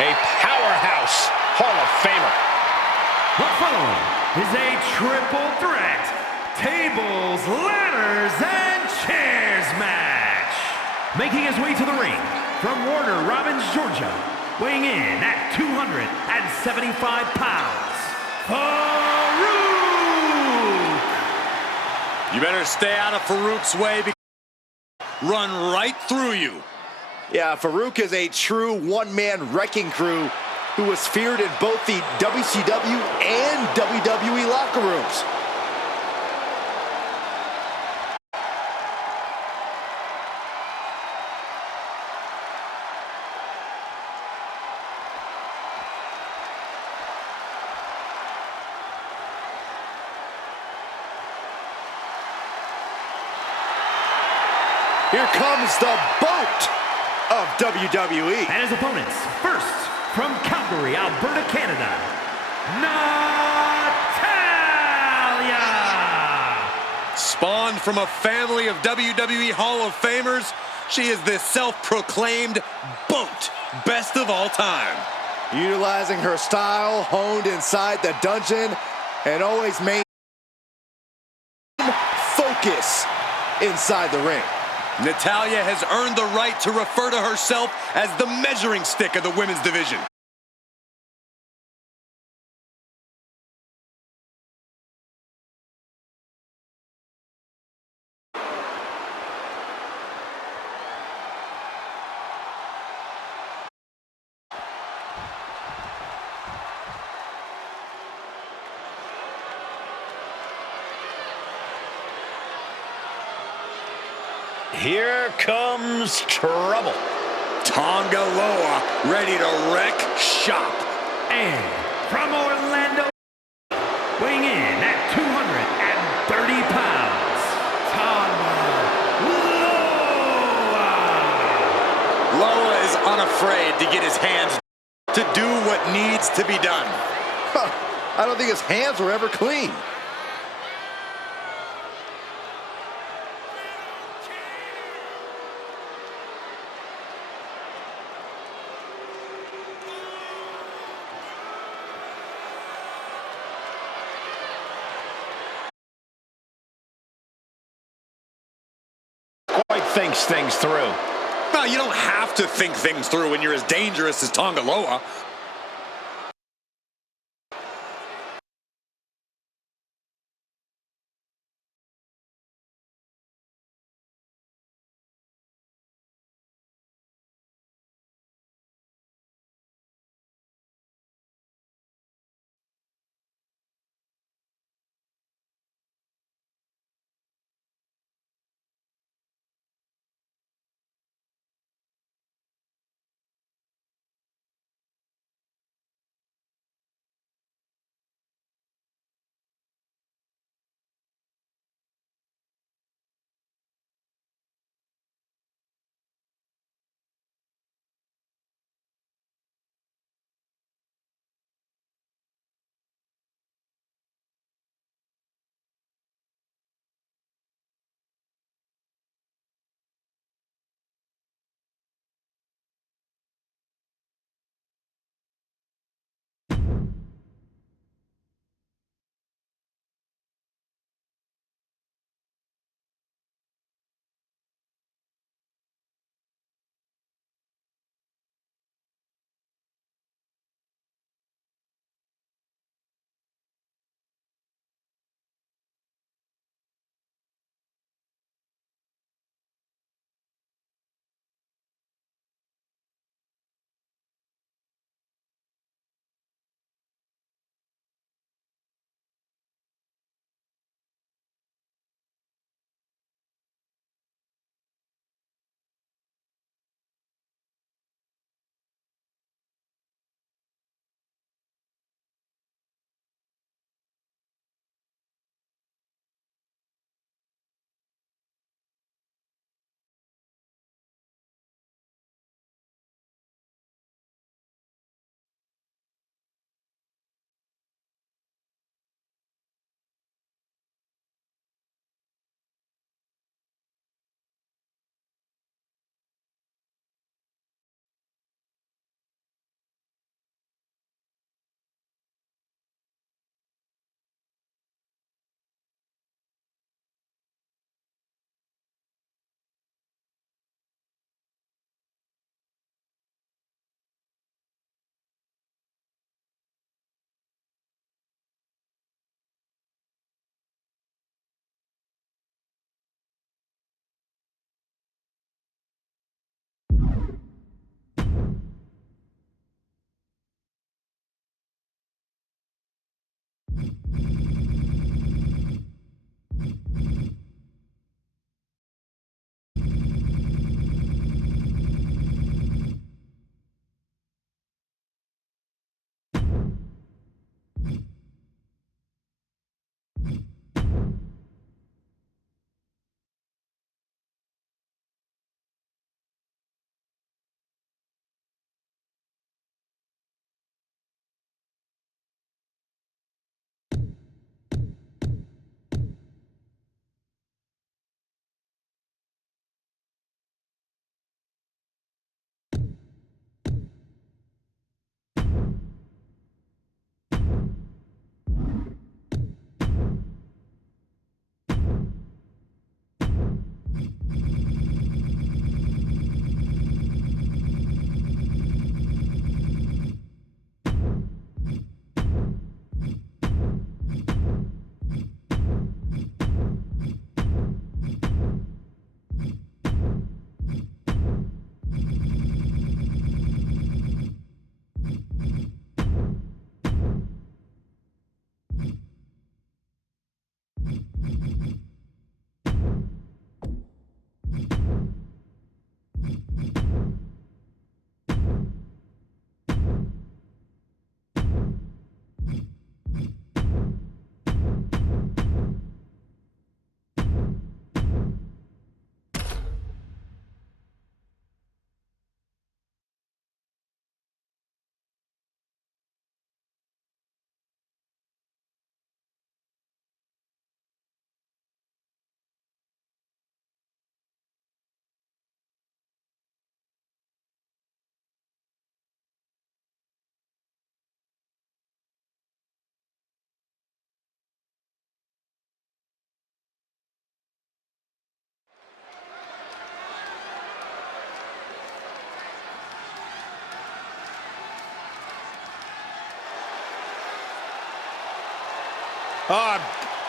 A powerhouse Hall of Famer. The following is a triple threat tables, ladders, and chairs match. Making his way to the ring from Warner Robins, Georgia, weighing in at 275 pounds, Farouk. You better stay out of Farouk's way because run right through you. Yeah, Farouk is a true one-man wrecking crew who was feared in both the WCW and WWE locker rooms. Here comes the boat of WWE. And his opponents, first, from Calgary, Alberta, Canada, Natalya! Spawned from a family of WWE Hall of Famers, she is the self-proclaimed BOAT, best of all time. Utilizing her style honed inside the dungeon and always maintain focus inside the ring. Natalya has earned the right to refer to herself as the measuring stick of the women's division. Here comes trouble. Tonga Loa ready to wreck shop. And from Orlando, weighing in at 230 pounds, Tonga Loa. Loa is unafraid to get his hands to do what needs to be done. I don't think his hands were ever clean. Quite thinks things through. Well, you don't have to think things through when you're as dangerous as Tonga Loa.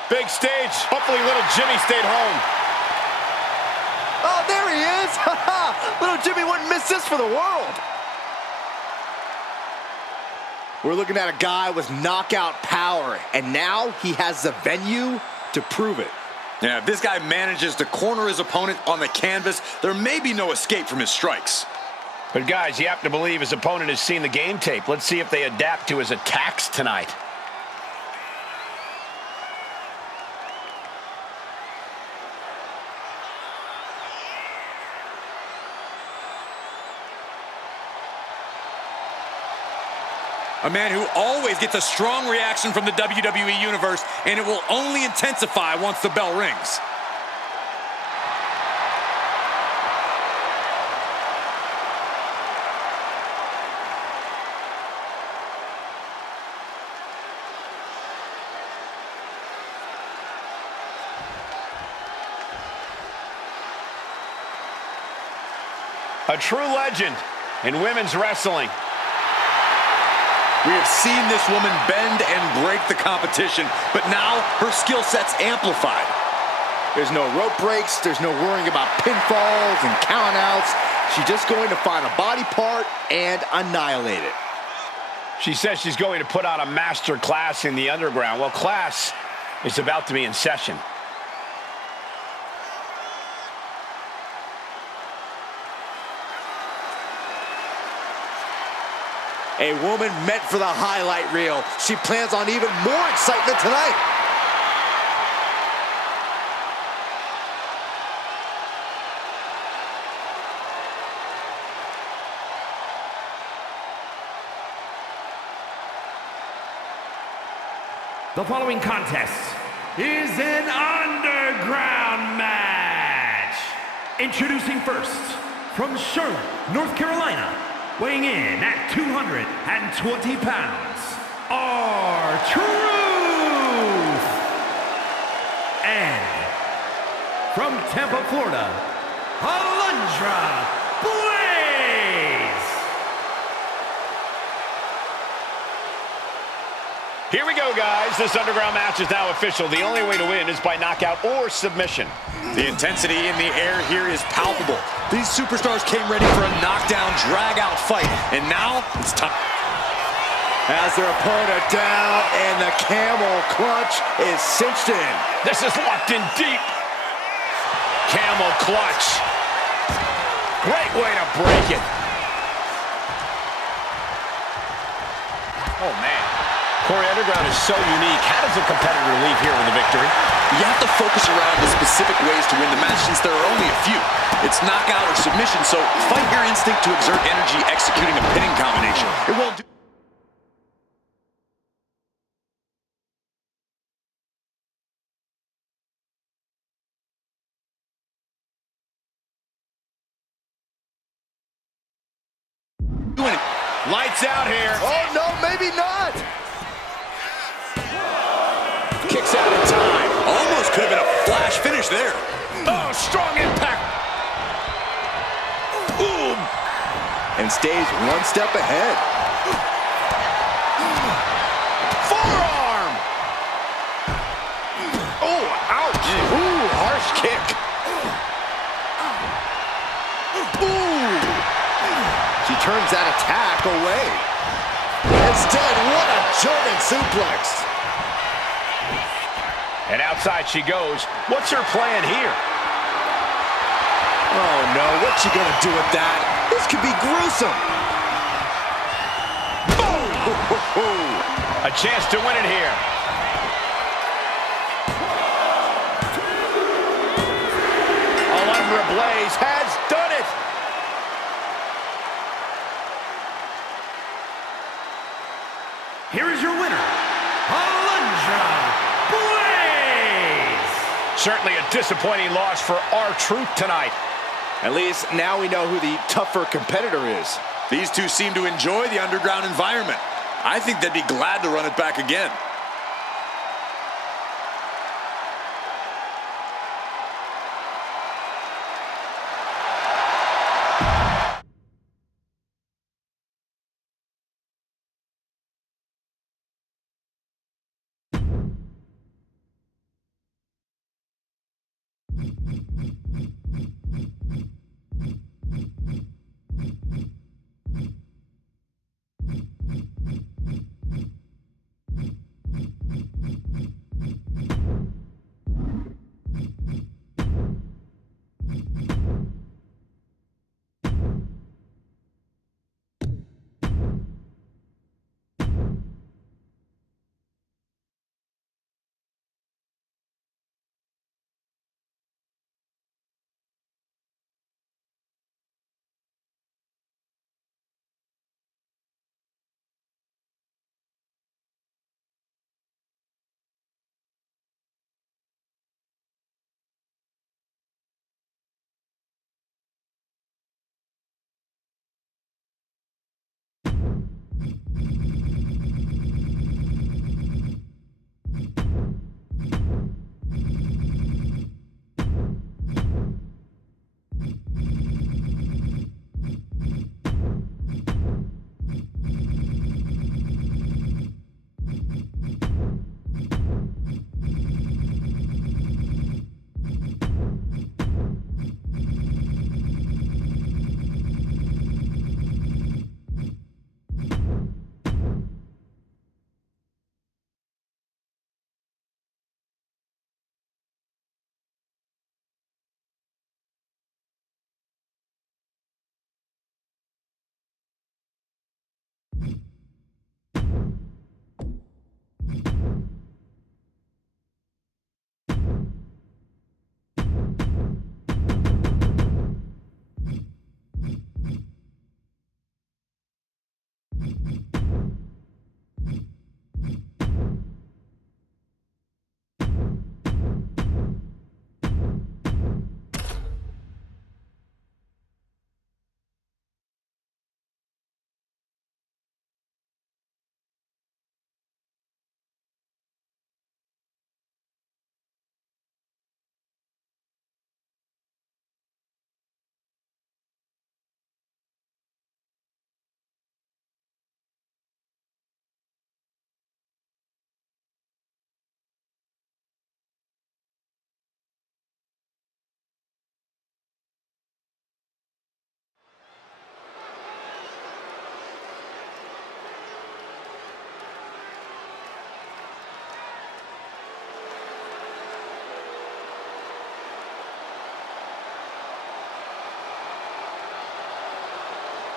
Big stage. Hopefully little Jimmy stayed home. Oh, there he is! Little Jimmy wouldn't miss this for the world. We're looking at a guy with knockout power, and now he has the venue to prove it. Yeah, if this guy manages to corner his opponent on the canvas, there may be no escape from his strikes. But guys, you have to believe his opponent has seen the game tape. Let's see if they adapt to his attacks tonight. A man who always gets a strong reaction from the WWE Universe, and it will only intensify once the bell rings. A true legend in women's wrestling. We have seen this woman bend and break the competition, but now her skill set's amplified. There's no rope breaks, there's no worrying about pinfalls and countouts. She's just going to find a body part and annihilate it. She says she's going to put on a master class in the underground. Well, class is about to be in session. A woman meant for the highlight reel. She plans on even more excitement tonight. The following contest is an underground match. Introducing first, from Charlotte, North Carolina, weighing in at 220 pounds, R-Truth. And from Tampa, Florida, Alundra Blaze. Here we go, guys. This underground match is now official. The only way to win is by knockout or submission. The intensity in the air here is palpable. These superstars came ready for a knockdown, drag-out fight, and now it's time. As their opponent down, and the camel clutch is cinched in. This is locked in deep. Camel clutch. Great way to break it. Oh, man. Corey, Underground is so unique. How does a competitor leave here with a victory? You have to focus around the specific ways to win the match since there are only a few. It's knockout or submission, so fight your instinct to exert energy executing a pinning combination. It won't do. Lights out here. Oh, no, maybe not. Kicks out in time. Almost could have been a flash finish there. Oh, strong impact. Boom. And stays one step ahead. Forearm. Oh, ouch. Ooh, harsh kick. Ooh. She turns that attack away. Instead, what a German suplex. And outside she goes. What's her plan here? Oh, no. What's she going to do with that? This could be gruesome. Boom! A chance to win it here. Alundra Blaze has done it. Here is your winner, Alundra Blaze! Certainly a disappointing loss for R-Truth tonight. At least now we know who the tougher competitor is. These two seem to enjoy the underground environment. I think they'd be glad to run it back again.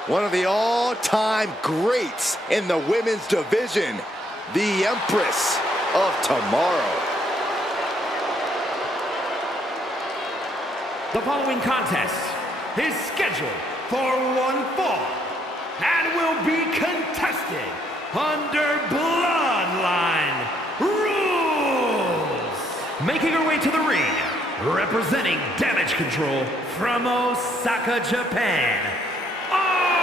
one of the all-time greats in the women's division, the Empress of Tomorrow. The following contest is scheduled for one fall and will be contested under Bloodline rules. Making her way to the ring, representing Damage Control from Osaka, Japan, Asuka!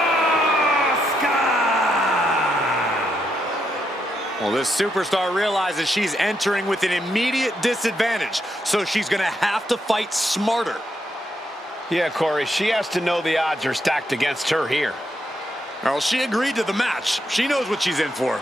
Well, this superstar realizes she's entering with an immediate disadvantage, so she's going to have to fight smarter. Yeah, Corey, she has to know the odds are stacked against her here. Well, she agreed to the match. She knows what she's in for.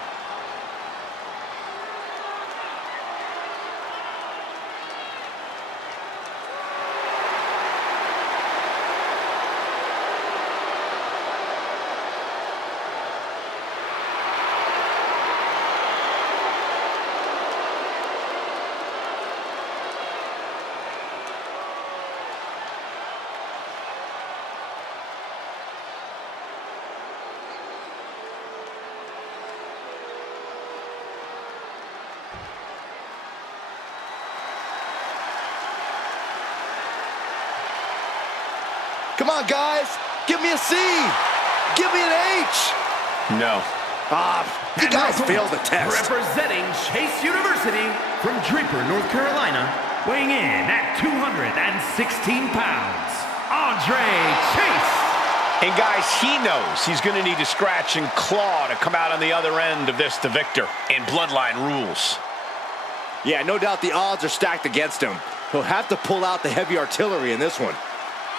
Come on, guys. Give me a C. Give me an H. No. You guys failed the test. Representing Chase University from Draper, North Carolina, weighing in at 216 pounds, Andre Chase. And guys, he knows he's going to need to scratch and claw to come out on the other end of this the victor in Bloodline rules. Yeah, no doubt the odds are stacked against him. He'll have to pull out the heavy artillery in this one.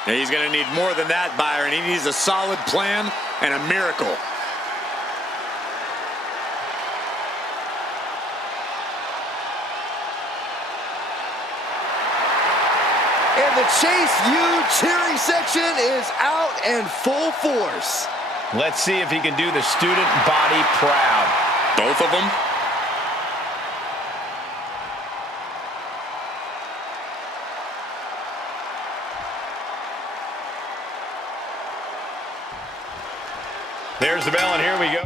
And he's going to need more than that, Byron. He needs a solid plan and a miracle. And the Chase U cheering section is out in full force. Let's see if he can do the student body proud. Both of them? There's the bell, and here we go.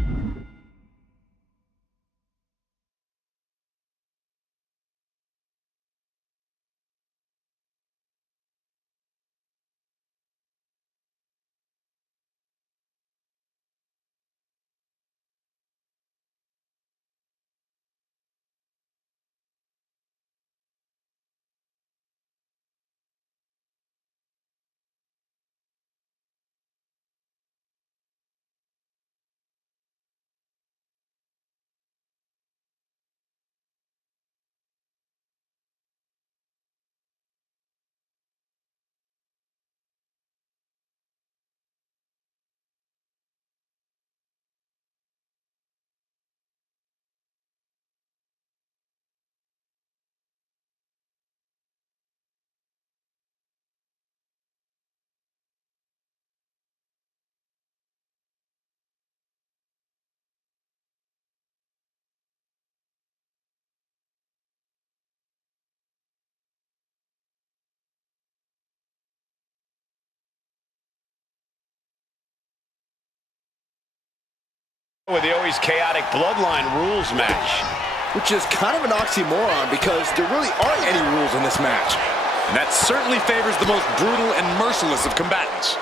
With the always chaotic Bloodline rules match. Which is kind of an oxymoron because there really aren't any rules in this match. And that certainly favors the most brutal and merciless of combatants.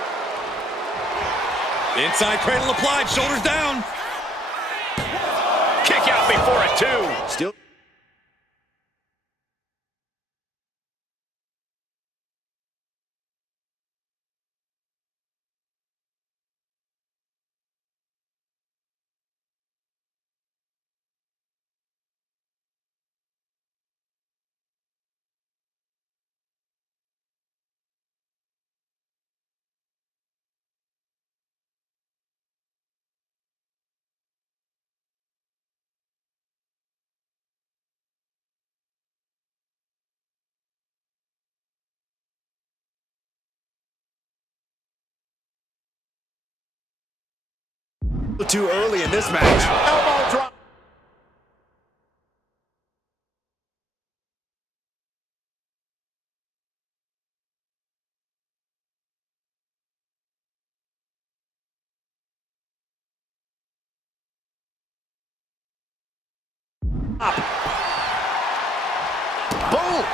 Inside cradle applied, shoulders down. Kick out before a two. Still. Too early in this match. Elbow drop. Boom!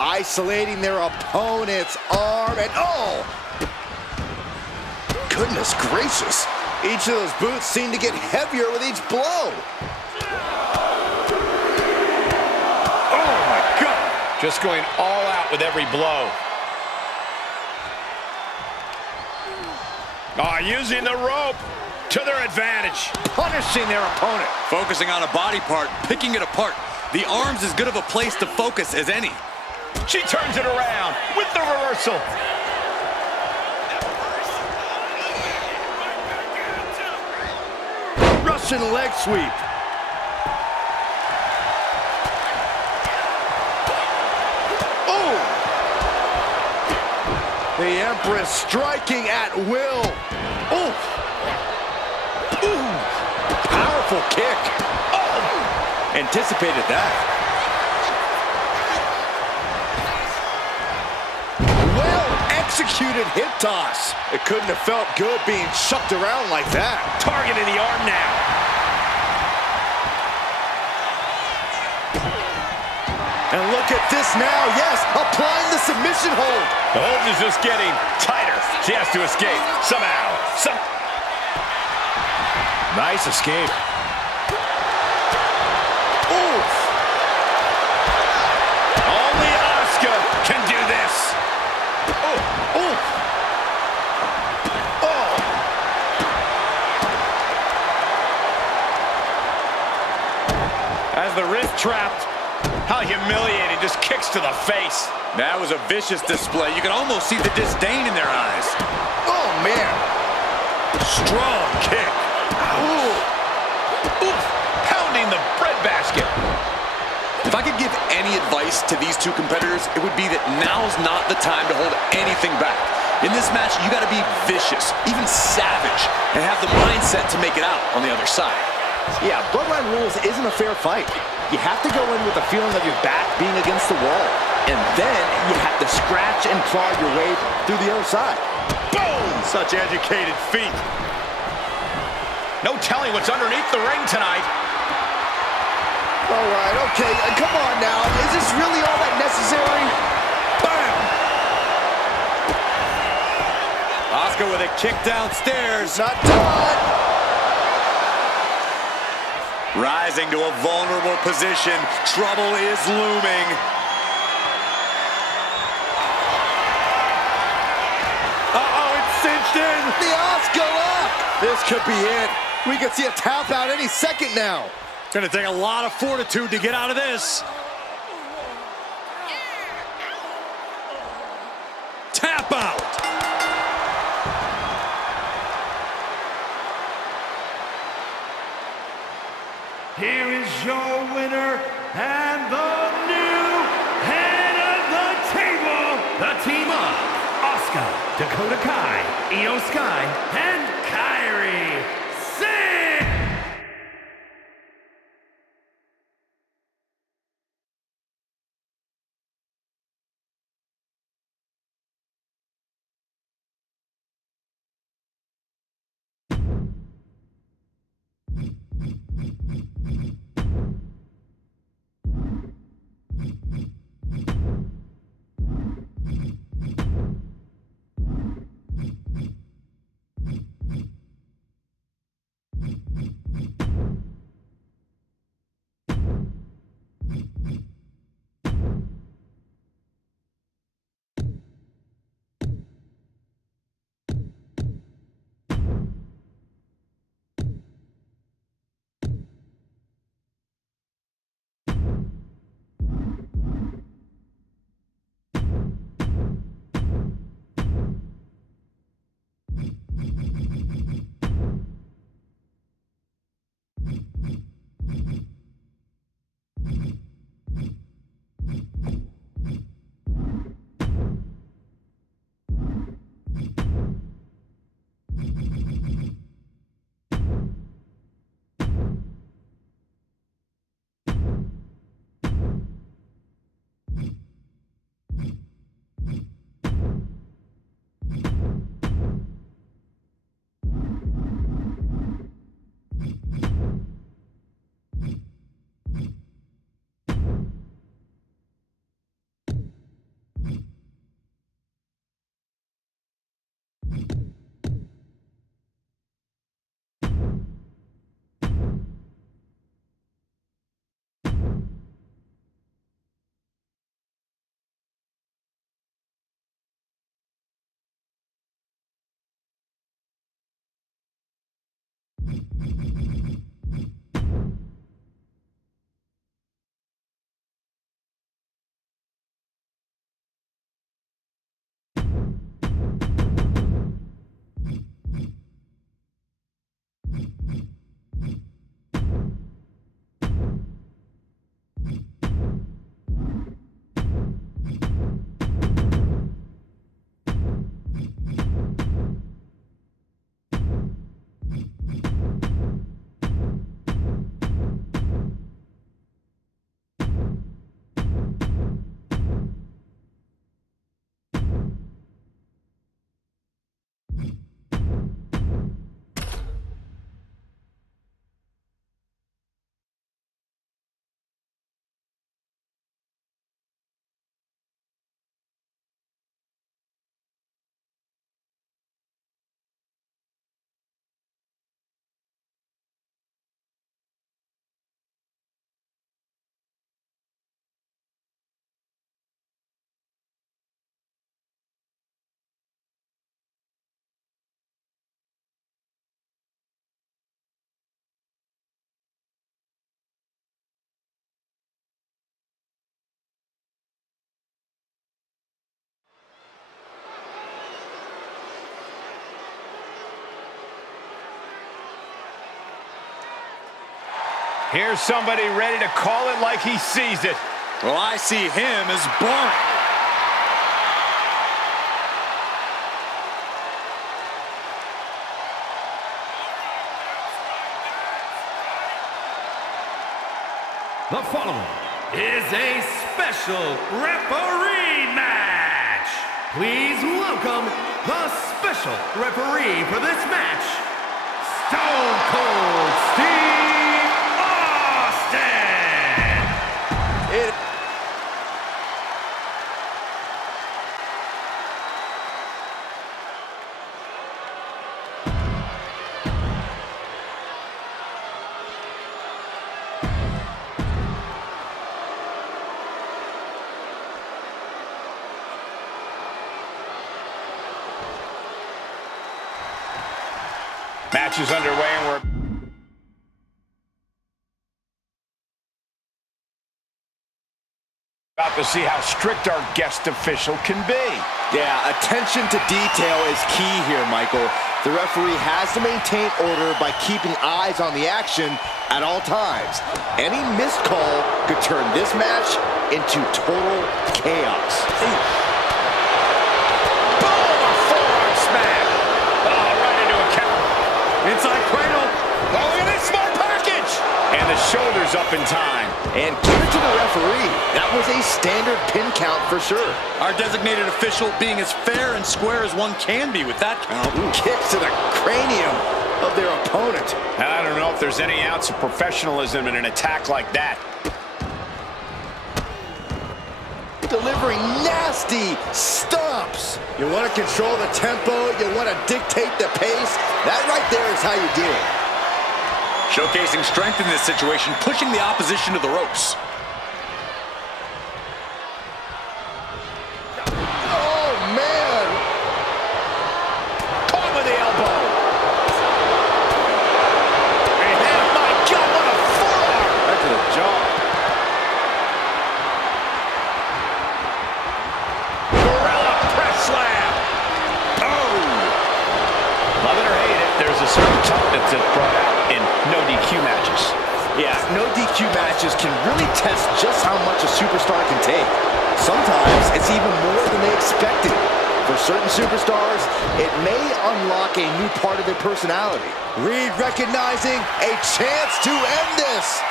Isolating their opponent's arm, and oh! Goodness gracious. Each of those boots seem to get heavier with each blow. Oh, my God. Just going all out with every blow. Oh, using the rope to their advantage. Punishing their opponent. Focusing on a body part, picking it apart. The arm's as good of a place to focus as any. She turns it around with the reversal. Russian leg sweep. Oh! The Empress striking at will. Oh! Ooh! Powerful kick. Oh! Anticipated that. Well-executed hip toss. It couldn't have felt good being chucked around like that. Targeting the arm now. And look at this now. Yes, applying the submission hold. The hold is just getting tighter. She has to escape somehow. Nice escape. Oof. Only Asuka can do this. Oh, oof. Oh. As the wrist trapped. How humiliating, just kicks to the face. That was a vicious display. You can almost see the disdain in their eyes. Oh, man. Strong kick. Ooh. Oof. Pounding the breadbasket. If I could give any advice to these two competitors, it would be that now's not the time to hold anything back. In this match, you got to be vicious, even savage, and have the mindset to make it out on the other side. Yeah, Bloodline Rules isn't a fair fight. You have to go in with the feeling of your back being against the wall. And then you have to scratch and claw your way through the other side. Boom! Such educated feet. No telling what's underneath the ring tonight. All right, okay, come on now. Is this really all that necessary? Bam! Asuka with a kick downstairs. Not done. Rising to a vulnerable position. Trouble is looming. Uh-oh, it's cinched in. The Asuka lock. This could be it. We could see a tap out any second now. It's gonna take a lot of fortitude to get out of this. Tap out. Here is your winner and the new head of the table, the team of Asuka, Dakota Kai, Io Sky, and Kairi Sane. Here's somebody ready to call it like he sees it. Well, I see him as boring. The following is a special referee match. Please welcome the special referee for this match, Stone Cold Steve Austin. Match is underway and we're about to see how strict our guest official can be. Yeah, attention to detail is key here, Michael. The referee has to maintain order by keeping eyes on the action at all times. Any missed call could turn this match into total chaos. Boom! A forearm smack. Oh, right into a count. Inside cradle. Oh, look at this small package. And the shoulders up in time. And give it to the referee. That was a standard pin count for sure. Our designated official being as fair and square as one can be with that count. Kicks to the cranium of their opponent. And I don't know if there's any ounce of professionalism in an attack like that. Delivering nasty stomps. You want to control the tempo, you want to dictate the pace. That right there is how you do it. Showcasing strength in this situation, pushing the opposition to the ropes. Oh, man. Caught with the elbow. And my God, what a forearm. Right to the jaw. Gorilla press slam. Oh. Love it or hate it, there's a certain toughness that's brought out in no DQ matches. Yeah, no DQ matches can really test just how much a superstar can take. Sometimes it's even more than they expected. For certain superstars, it may unlock a new part of their personality. Reed recognizing a chance to end this.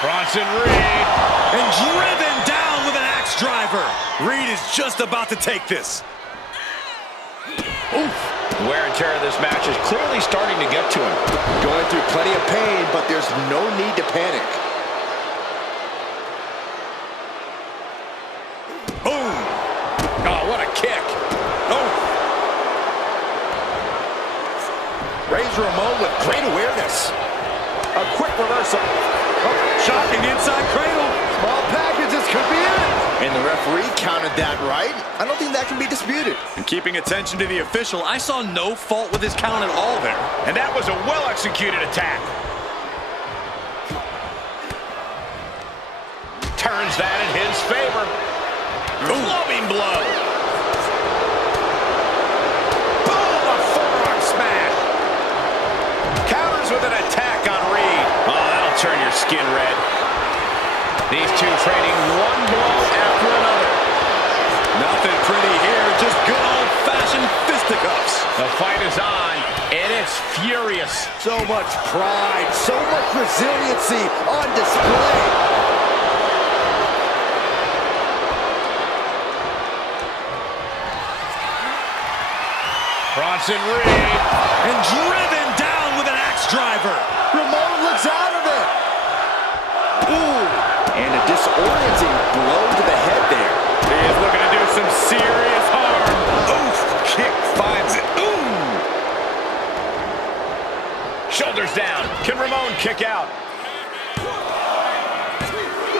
Bronson Reed. And driven down with an axe driver. Reed is just about to take this. Oof. Wear and tear of this match is clearly starting to get to him. Going through plenty of pain, but there's no need to panic. Boom. Oh, what a kick. Oh. Razor Ramon with great awareness. A quick reversal. Shocking inside cradle. Small packages could be it. And the referee counted that right. I don't think that can be disputed. And keeping attention to the official, I saw no fault with his count at all there. And that was a well-executed attack. Turns that in his favor. Clubbing blow. Boom, a forearm smash. Counters with an attack on Reed. Oh, that'll turn your skin red. These two trading one blow after another. Nothing pretty here, just good old-fashioned fisticuffs. The fight is on, and it's furious. So much pride, so much resiliency on display. Bronson Reed. And driven down with an axe driver. Ramon looks out of it. Ooh, and a disorienting blow to the head there. He is looking to do some serious harm. Oof, kick finds it. Ooh. Shoulders down. Can Ramon kick out?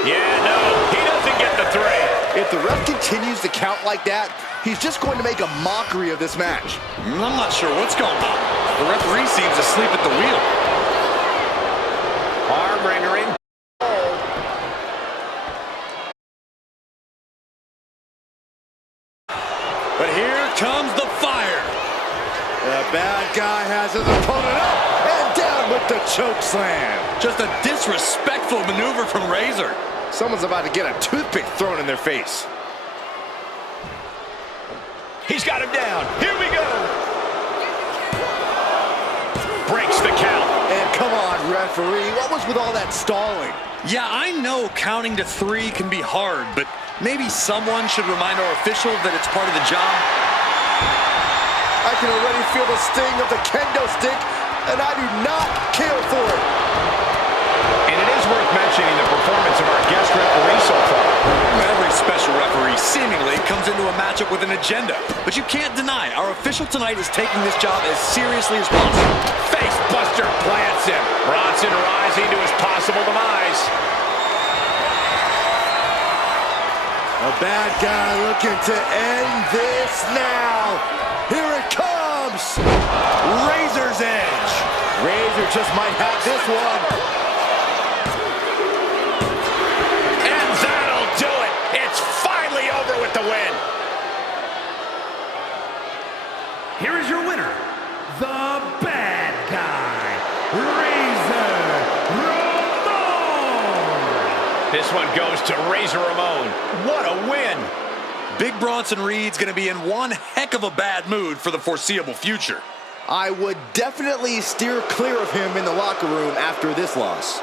Yeah, no, he doesn't get the three. If the ref continues to count like that, he's just going to make a mockery of this match. I'm not sure what's going on. The referee seems asleep at the wheel. Arm wringer in. But here comes the fire. The bad guy has his opponent up and down with the choke slam. Just a disrespectful maneuver from Razor. Someone's about to get a toothpick thrown in their face. He's got him down. Here we go. Breaks the count. And come on, referee, what was with all that stalling? Yeah, I know counting to three can be hard, but maybe someone should remind our official that it's part of the job. I can already feel the sting of the kendo stick, and I do not care for it. And it is worth mentioning the performance of our guest referee so far. Every special referee seemingly comes into a matchup with an agenda. But you can't deny our official tonight is taking this job as seriously as possible. Face buster plants him. Bronson rising to his possible demise. A bad guy looking to end this now. Here it comes. Razor's edge. Razor just might have this one. And that'll do it. It's finally over with the win. Here is your winner, the bad guy, Razor Ramon. This one goes to Razor Ramon. What a win. Big Bronson Reed's going to be in one heck of a bad mood for the foreseeable future. I would definitely steer clear of him in the locker room after this loss.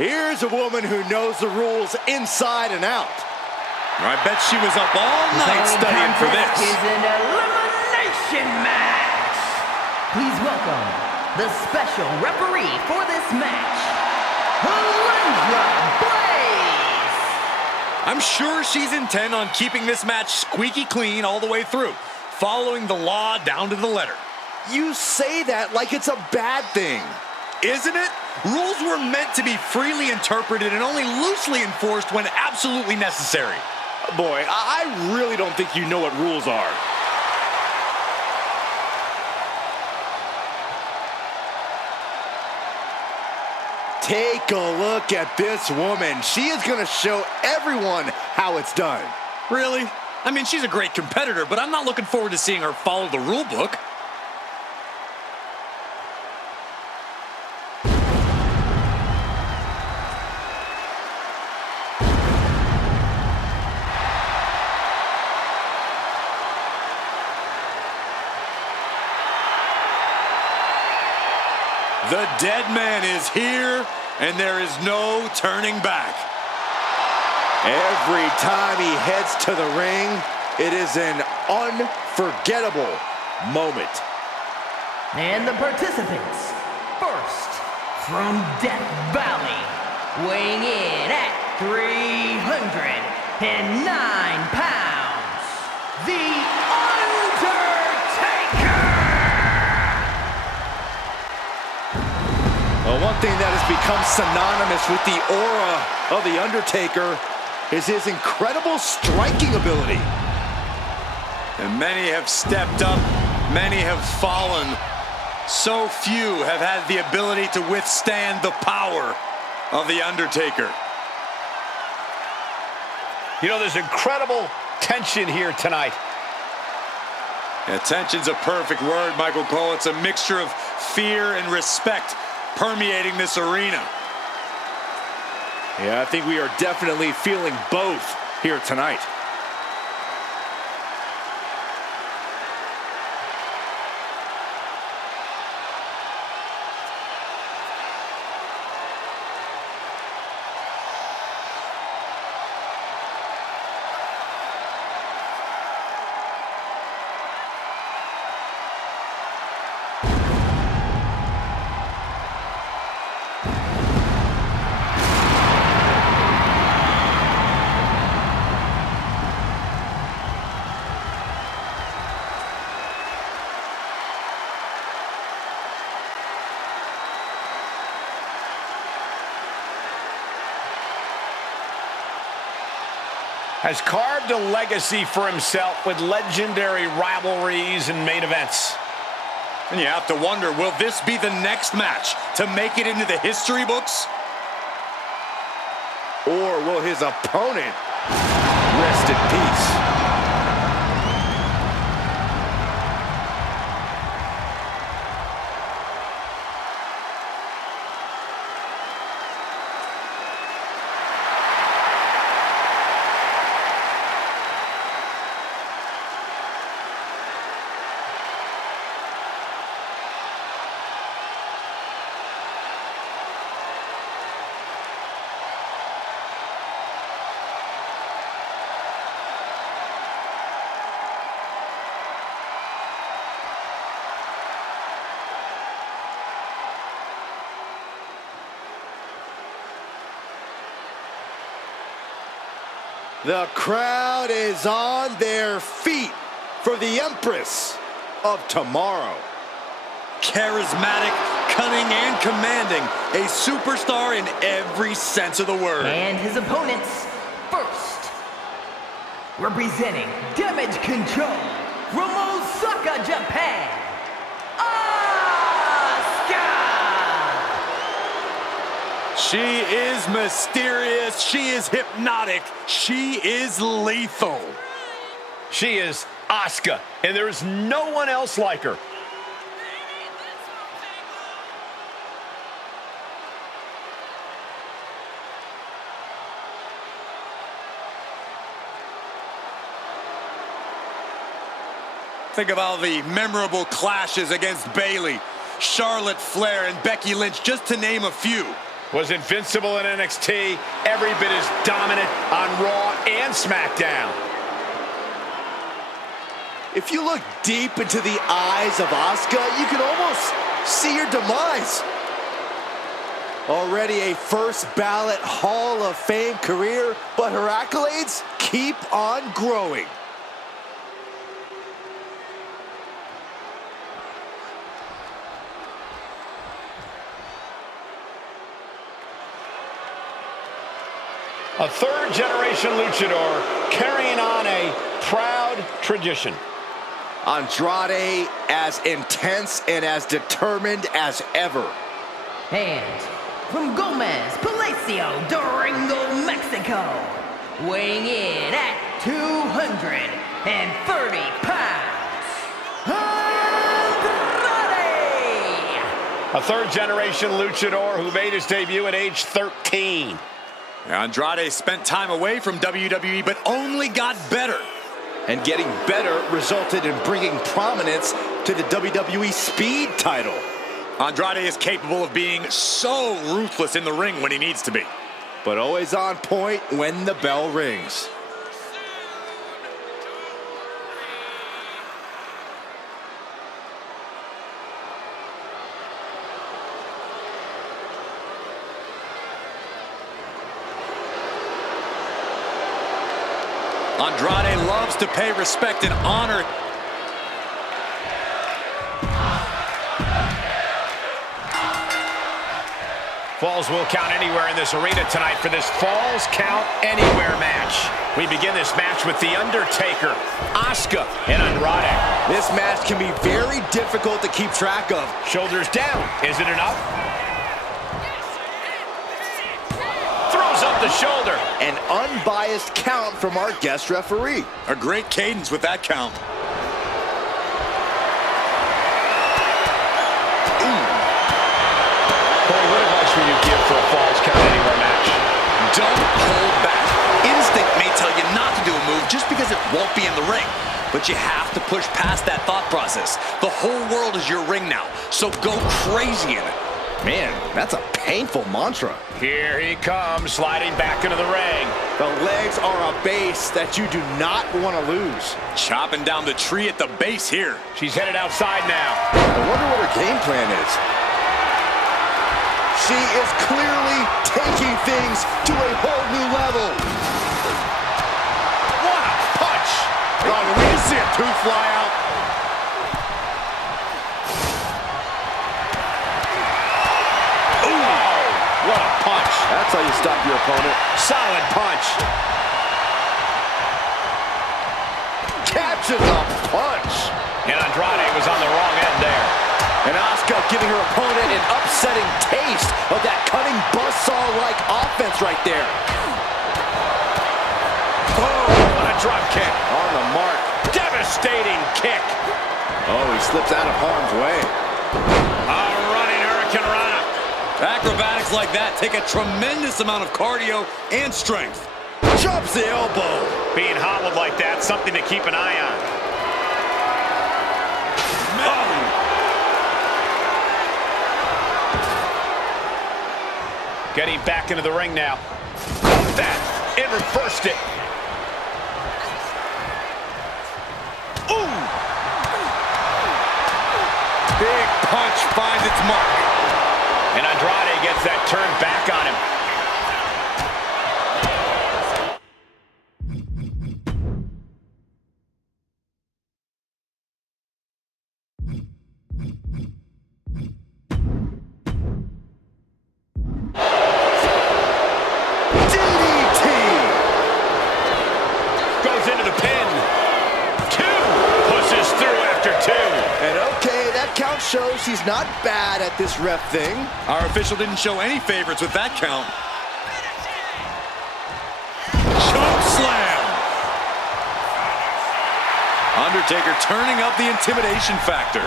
Here's a woman who knows the rules inside and out. I bet she was up all night studying for this. This is an elimination match. Please welcome the special referee for this match, Alundra Blaze. I'm sure she's intent on keeping this match squeaky clean all the way through, following the law down to the letter. You say that like it's a bad thing. Isn't it? Rules were meant to be freely interpreted and only loosely enforced when absolutely necessary. Boy, I really don't think you know what rules are. Take a look at this woman. She is going to show everyone how it's done. Really? I mean, she's a great competitor, but I'm not looking forward to seeing her follow the rule book. The dead man is here, and there is no turning back. Every time he heads to the ring, it is an unforgettable moment. And the participants, first, from Death Valley, weighing in at 309 pounds, The One thing that has become synonymous with the aura of The Undertaker is his incredible striking ability. And many have stepped up, many have fallen. So few have had the ability to withstand the power of The Undertaker. You know, there's incredible tension here tonight. Yeah, tension's a perfect word, Michael Cole. It's a mixture of fear and respect permeating this arena. Yeah, I think we are definitely feeling both here tonight. Has carved a legacy for himself with legendary rivalries and main events. And you have to wonder, will this be the next match to make it into the history books? Or will his opponent rest in peace? The crowd is on their feet for the Empress of Tomorrow. Charismatic, cunning, and commanding. A superstar in every sense of the word. And his opponents, first, representing Damage Control from Osaka, Japan, Asuka! She is mysterious. She is hypnotic. She is lethal. She is Asuka, and there is no one else like her. Think of all the memorable clashes against Bayley, Charlotte Flair, and Becky Lynch, just to name a few. Was invincible in NXT, every bit as dominant on Raw and SmackDown. If you look deep into the eyes of Asuka, you can almost see her demise. Already a first ballot Hall of Fame career, but her accolades keep on growing. A third-generation luchador carrying on a proud tradition. Andrade as intense and as determined as ever. And from Gomez Palacio, Durango, Mexico, weighing in at 230 pounds, Andrade! A third-generation luchador who made his debut at age 13. Andrade spent time away from WWE, but only got better. And getting better resulted in bringing prominence to the WWE Speed title. Andrade is capable of being so ruthless in the ring when he needs to be. But always on point when the bell rings. Andrade loves to pay respect and honor. Falls will count anywhere in this arena tonight for this Falls Count Anywhere match. We begin this match with The Undertaker, Asuka, and Andrade. This match can be very difficult to keep track of. Shoulders down. Is it enough? Throws up the shoulder. An unbiased count from our guest referee. A great cadence with that count. Corey, what advice would you give for a Falls Count Anywhere match? Don't hold back. Instinct may tell you not to do a move just because it won't be in the ring. But you have to push past that thought process. The whole world is your ring now, so go crazy in it. Man, that's a painful mantra. Here he comes, sliding back into the ring. The legs are a base that you do not want to lose. Chopping down the tree at the base here. She's headed outside now. I wonder what her game plan is. She is clearly taking things to a whole new level. What a punch! Oh, did we just see a tooth fly out? What a punch. That's how you stop your opponent. Solid punch. Catches a punch. And Andrade was on the wrong end there. And Asuka giving her opponent an upsetting taste of that cutting buzzsaw-like offense right there. Oh, what a drop kick. On the mark. Devastating kick. Oh, he slips out of harm's way. A running Hurricane Rana. Acrobatics like that take a tremendous amount of cardio and strength. Chops the elbow. Being hobbled like that, something to keep an eye on. Getting back into the ring now. That, it reversed it. Ooh! Big punch finds its mark. And Andrade gets that turned back on him. shows he's not bad at this ref thing. Our official didn't show any favorites with that count. Choke slam. Undertaker turning up the intimidation factor.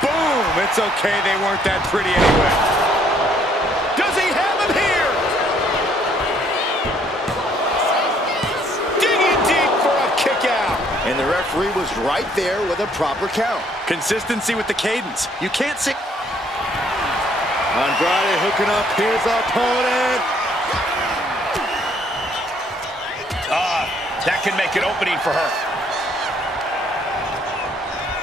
Boom! It's okay, they weren't that pretty anyway. Does he have him here? Digging deep for a kick out. And the referee was right there with a proper count. Consistency with the cadence. You can't say... Andrade hooking up his opponent. That can make an opening for her.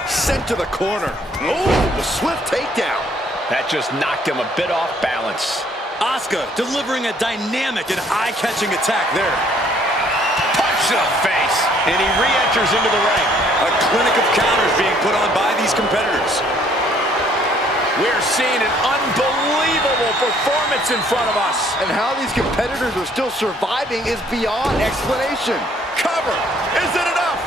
Sent to the corner. Oh, the swift takedown. That just knocked him a bit off balance. Asuka delivering a dynamic and eye-catching attack there. Punch to the face, and he re-enters into the ring. A clinic of counters being put on by these competitors. We're seeing an unbelievable performance in front of us. And how these competitors are still surviving is beyond explanation. Cover. Is it enough?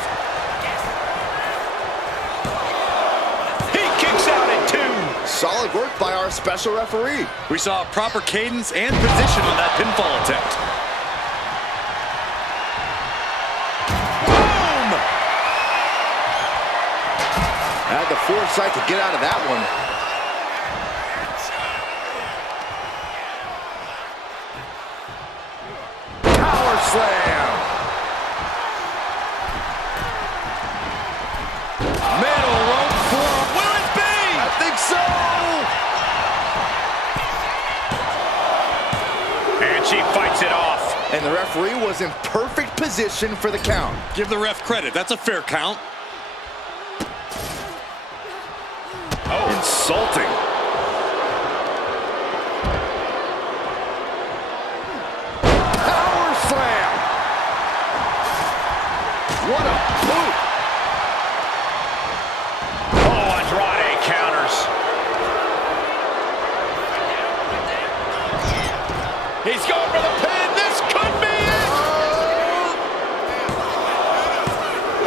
He kicks out at 2. Solid work by our special referee. We saw a proper cadence and position on that pinfall attempt. Boom! Had the foresight to get out of that one. Power slam. Middle rope forearm. Will it be? I think so. And she fights it off. And the referee was in perfect position for the count. Give the ref credit. That's a fair count. Insulting. Power slam. What a boot. Oh, Andrade counters. He's going for the pin. This could be it.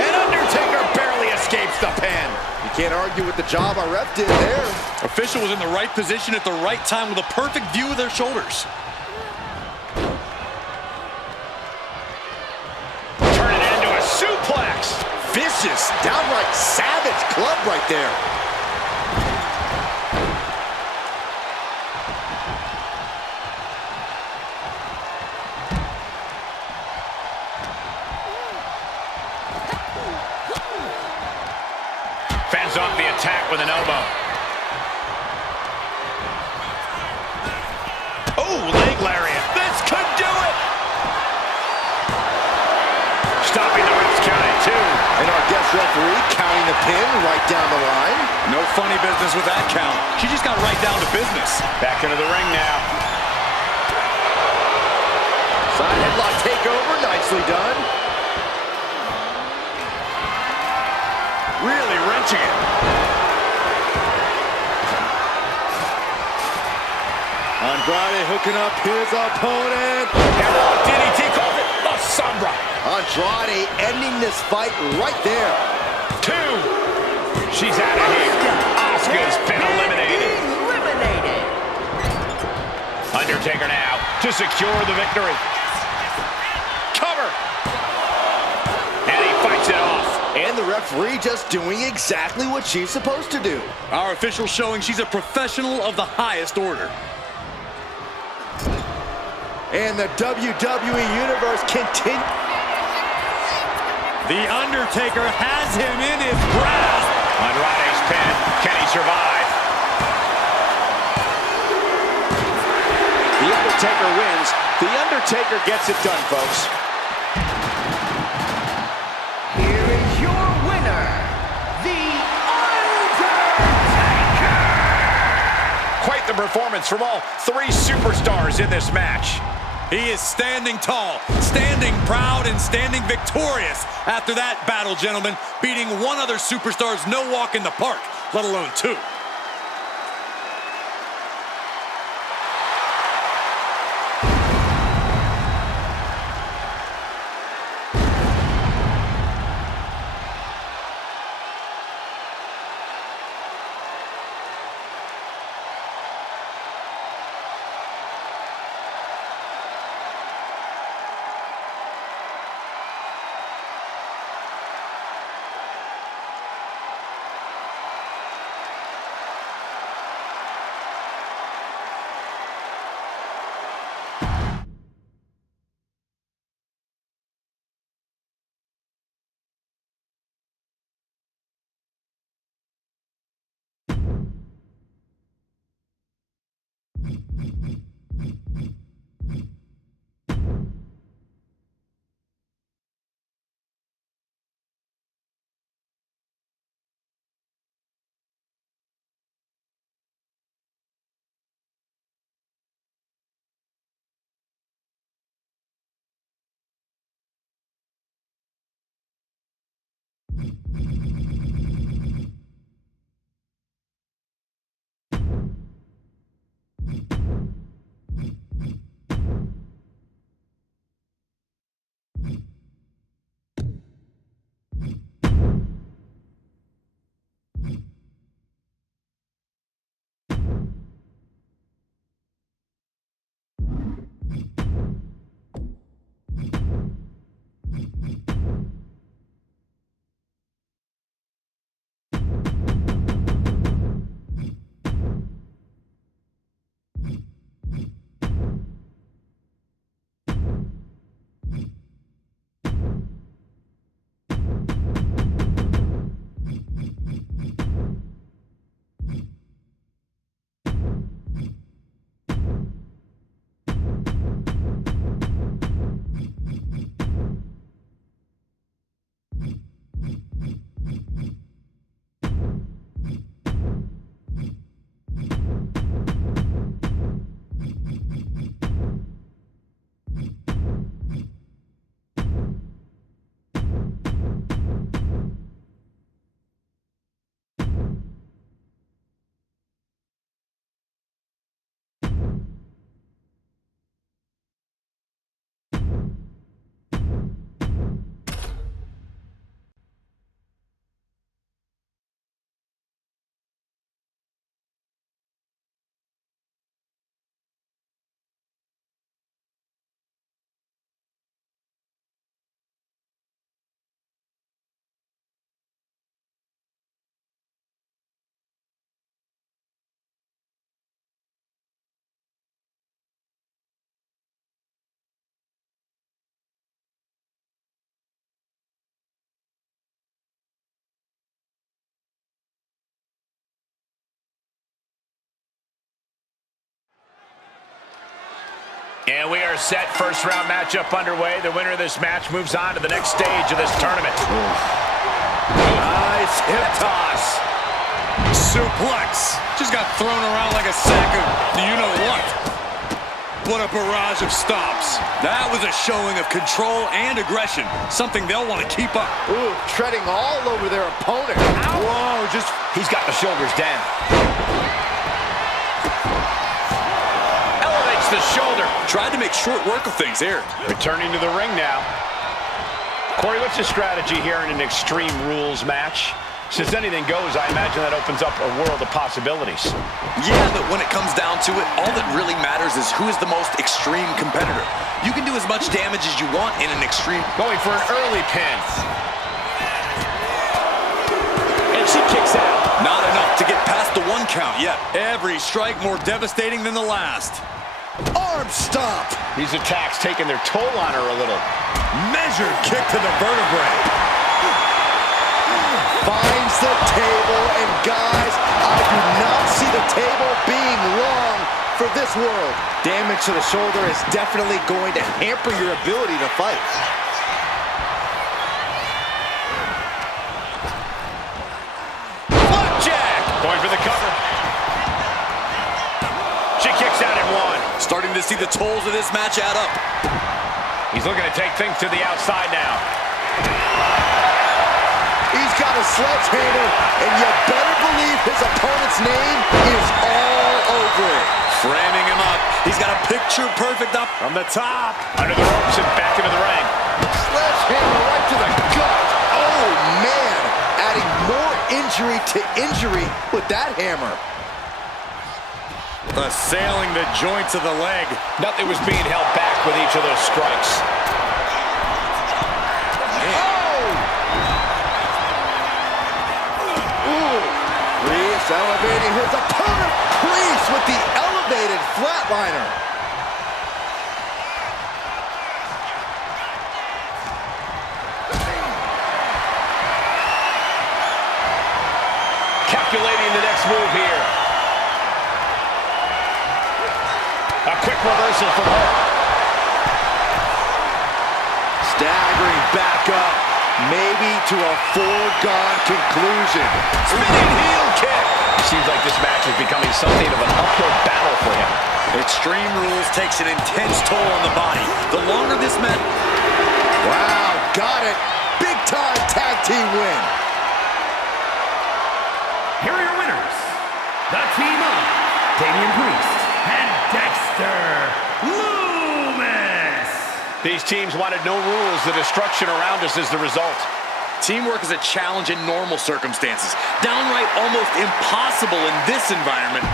And Undertaker barely escapes the pin. You can't argue with the job our ref did there. Official was in the right position at the right time with a perfect view of their shoulders. Turning it into a suplex. Vicious, downright savage club right there. Fends off the attack with an elbow. Oh, leg lariat. This could do it. Stopping the ref's count at 2. And our guest referee counting the pin right down the line. No funny business with that count. She just got right down to business. Back into the ring now. Side headlock takeover, nicely done. Really wrenching it. Andrade hooking up his opponent. Airlock DDT calls it the Sombra. Andrade ending this fight right there. 2. She's out of here. Asuka's been eliminated. Undertaker now to secure the victory. Cover. And he fights it off. And the referee just doing exactly what she's supposed to do. Our official showing she's a professional of the highest order. And the WWE Universe continues. The Undertaker has him in his grasp. Andrade's pin. Can he survive? The Undertaker wins. The Undertaker gets it done, folks. Here is your winner, The Undertaker! Quite the performance from all 3 superstars in this match. He is standing tall, standing proud, and standing victorious after that battle, gentlemen, beating one other superstar's no walk in the park, let alone 2. And we are set. First round matchup underway. The winner of this match moves on to the next stage of this tournament. Nice hip toss. Suplex. Just got thrown around like a sack of you-know-what. What a barrage of stomps. That was a showing of control and aggression. Something they'll want to keep up. Ooh, treading all over their opponent. Whoa, just... He's got the shoulders down. Elevates the shoulder. Tried to make short work of things here. Returning to the ring now. Corey, what's the strategy here in an Extreme Rules match? Since anything goes, I imagine that opens up a world of possibilities. Yeah, but when it comes down to it, all that really matters is who is the most extreme competitor. You can do as much damage as you want in an extreme... Going for an early pin. And she kicks out. Not enough to get past the 1 count yet. Every strike more devastating than the last. Arm stomp. These attacks taking their toll on her a little. Measured kick to the vertebrae. Finds the table, and guys, I do not see the table being long for this world. Damage to the shoulder is definitely going to hamper your ability to fight. Blackjack! Going for the cover. She kicks out at 1. Starting to see the tolls of this match add up. He's looking to take things to the outside now. He's got a sledgehammer, and you better believe his opponent's name is all over it. Framing him up. He's got a picture-perfect up From the top. Under the ropes and back into the ring. Sledgehammer right to the gut. Oh, man. Adding more injury to injury with that hammer. Assailing the joints of the leg. Nothing was being held back with each of those strikes. Elevating his opponent, Priest, with the elevated flatliner. Calculating the next move here. A quick reversal from her. Staggering back up, maybe to a foregone conclusion. Spinning heel kick. Seems like this match is becoming something of an uphill battle for him. Extreme Rules takes an intense toll on the body. The longer this match... Wow, got it. Big time tag team win. here are your winners, the team of Damian Priest and Dexter Lumis. These teams wanted no rules. The destruction around us is the result. Teamwork is a challenge in normal circumstances. Downright almost impossible in this environment.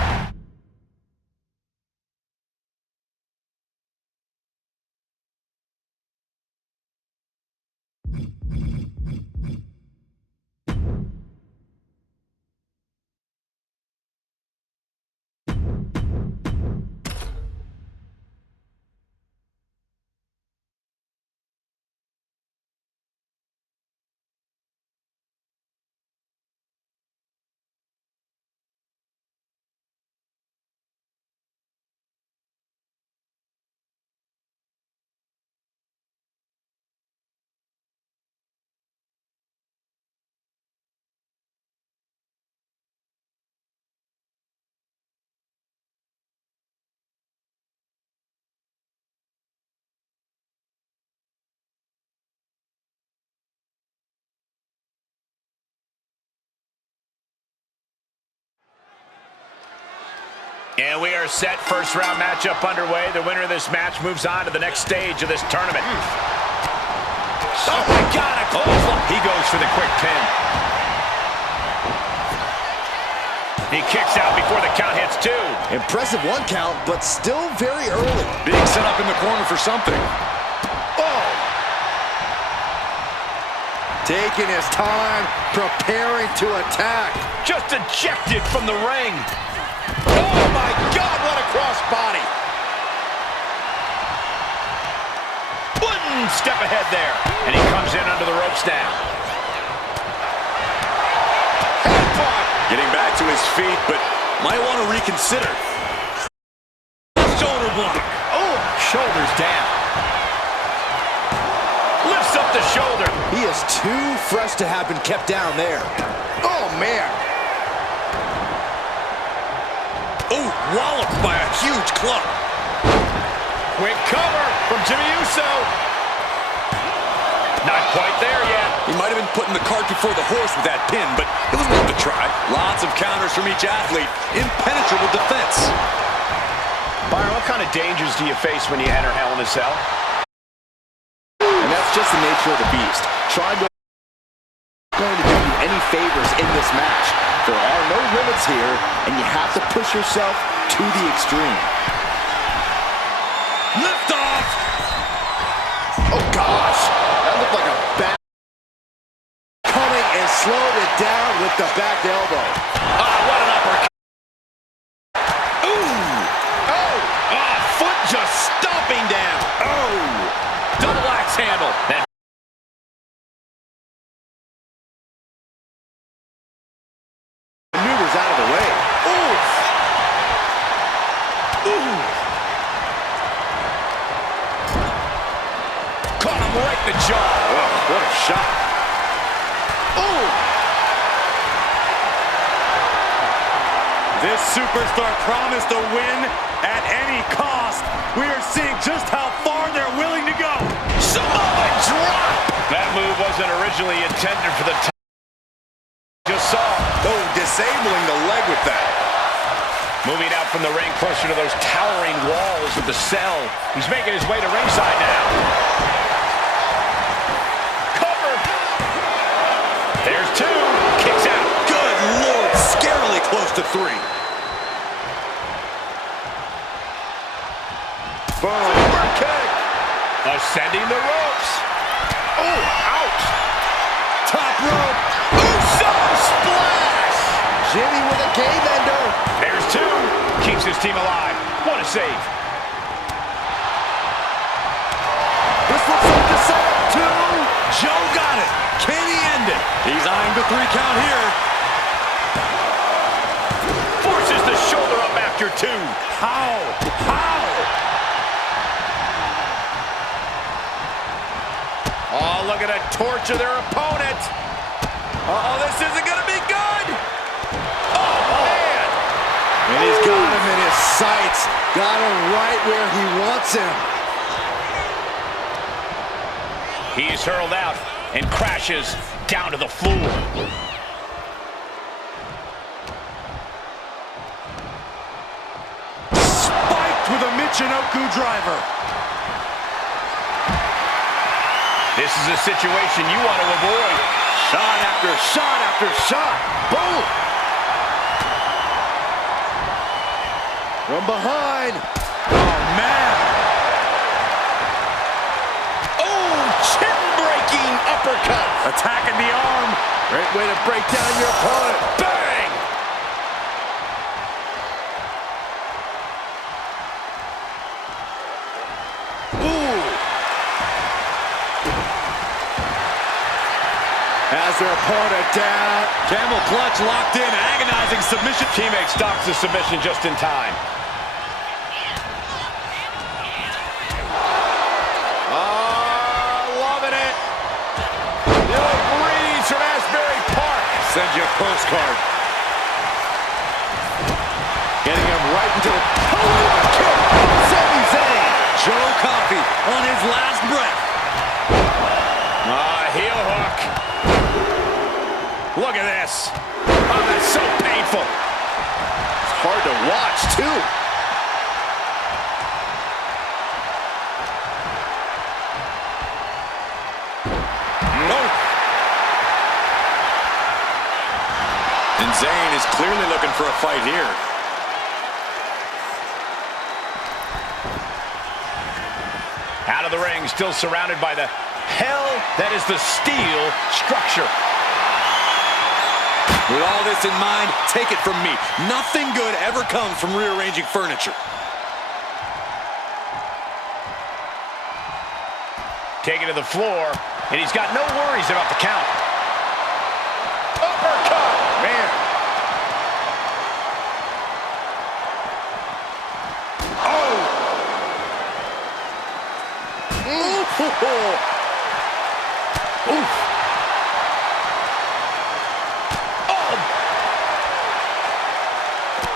And we are set. First round matchup underway. The winner of this match moves on to the next stage of this tournament. Oh my God, a close one. He goes for the quick pin. He kicks out before the count hits 2. Impressive 1 count, but still very early. Being set up in the corner for something. Oh! Taking his time, preparing to attack. Just ejected from the ring. Oh my God, what a crossbody. 1 step ahead there. And he comes in under the ropes now. Getting back to his feet, but might want to reconsider. Shoulder block. Oh, shoulders down. Lifts up the shoulder. He is too fresh to have been kept down there. Oh, man. Oh, walloped by a huge club. Quick cover from Jimmy Uso. Not quite there yet. He might have been putting the cart before the horse with that pin, but it was worth a try. Lots of counters from each athlete. Impenetrable defense. Byron, what kind of dangers do you face when you enter Hell in a Cell? And that's just the nature of the beast. Trying to going to do you any favors in this match. There are no limits here, and you have to push yourself to the extreme. Lift off! Oh, gosh. That looked like a back. Coming and slowed it down with the back elbow. Ah, what an uppercut. Ooh! Oh! Ah, foot just stomping down. Oh! Double axe handle. Then maneuvers out of the way. ooh! Ooh! Caught him right in the jaw. Oh, what a shot. Ooh! This superstar promised a win at any cost. We are seeing just how far they're willing to go. Samoa drop! That move wasn't originally intended for the top. Just saw. Oh, disabling the leg with that. Moving out from the ring closer to those towering walls of the cell. He's making his way to ringside now. Cover! There's 2. Kicks out. Good Lord, scarily close to 3. Boom. Super kick. Ascending the ropes. Oh, ouch. Top rope. Uso splash. Jimmy with a game ender. There's 2. Keeps his team alive. What a save. This looks like the setup. 2. Joe got it. Can he end it? He's eyeing the 3 count here. Forces the shoulder up after 2. How? Oh, look at a torture their opponent. Uh-oh, this isn't going to be good. Oh, man. And he's got him in his sights. Got him right where he wants him. He's hurled out and crashes down to the floor. Connect with a Michinoku driver. This is a situation you want to avoid. Shot after shot after shot. Boom! From behind. Oh, man. Oh, chin-breaking uppercut. Attacking the arm. Great way to break down your opponent. Bang! Ooh. Has their opponent down. Camel clutch locked in. Agonizing submission. Teammate stops the submission just in time. Loving it. The old greetings from Asbury Park. Send you a postcard. Getting him right into the kick. Sami Zayn. Joe Coffey on his last breath. Heel hook. Look at this. Oh, that's so painful. It's hard to watch, too. And Zayn is clearly looking for a fight here. Out of the ring, still surrounded by the hell that is the steel structure. With all this in mind, take it from me. Nothing good ever comes from rearranging furniture. Taken to the floor, and he's got no worries about the count. Uppercut! Man.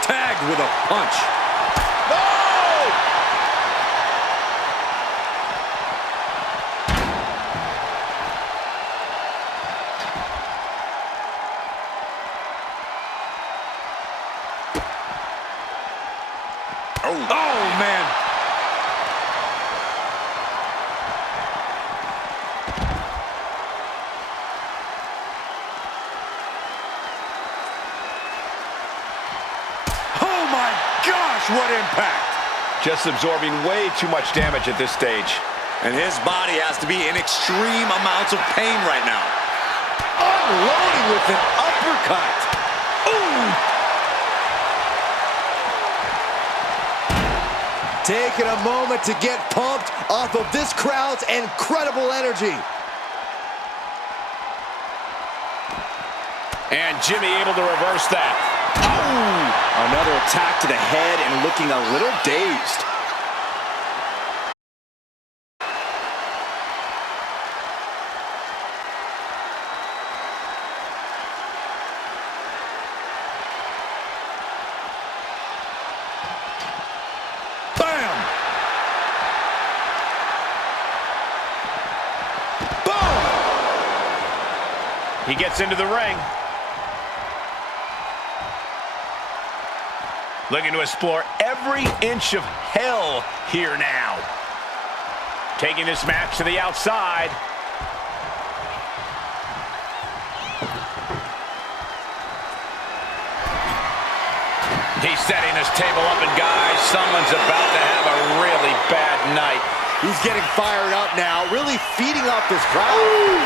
Tagged with a punch. Oh, man. Oh, my gosh, what impact. Just absorbing way too much damage at this stage. And his body has to be in extreme amounts of pain right now. Unloading with an uppercut. Ooh! Taking a moment to get pumped off of this crowd's incredible energy. And Jimmy able to reverse that. Oh! Another attack to the head and looking a little dazed. He gets into the ring. Looking to explore every inch of hell here now. Taking this match to the outside. He's setting this table up, and guys, someone's about to have a really bad night. He's getting fired up now, really feeding off this crowd. Ooh.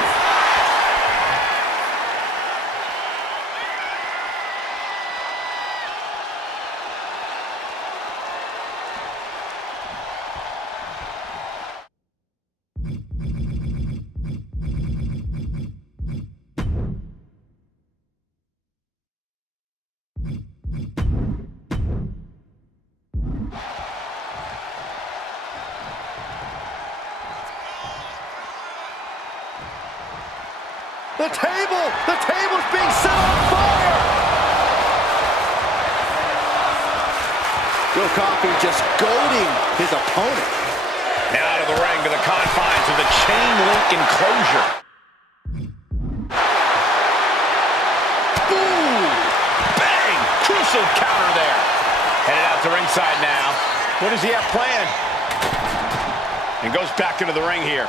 The table's being set on fire! Joe Coffey just goading his opponent. Out of the ring to the confines of the chain link enclosure. Boom! Bang! Crucial counter there. Headed out to ringside now. What does he have planned? And goes back into the ring here.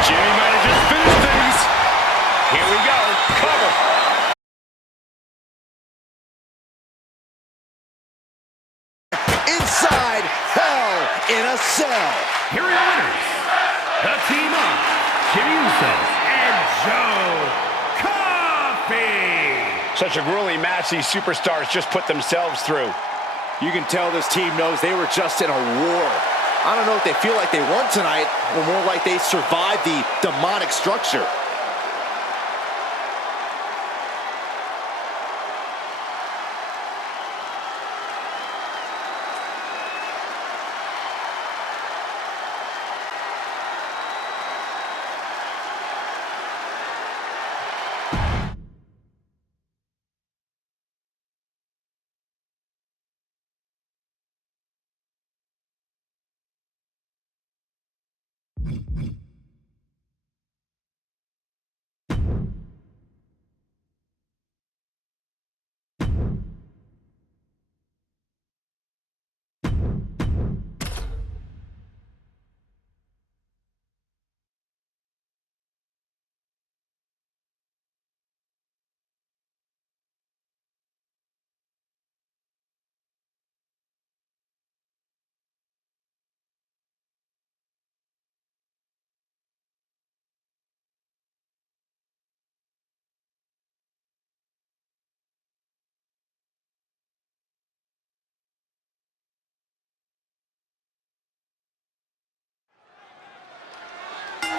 Jimmy might have just finished things. Here we go. Cover. Inside Hell in a Cell. Here are your winners, the team of Jimmy Uso and Joe Coffey. Such a grueling match these superstars just put themselves through. You can tell this team knows they were just in a war. I don't know if they feel like they won tonight, or more like they survived the demonic structure.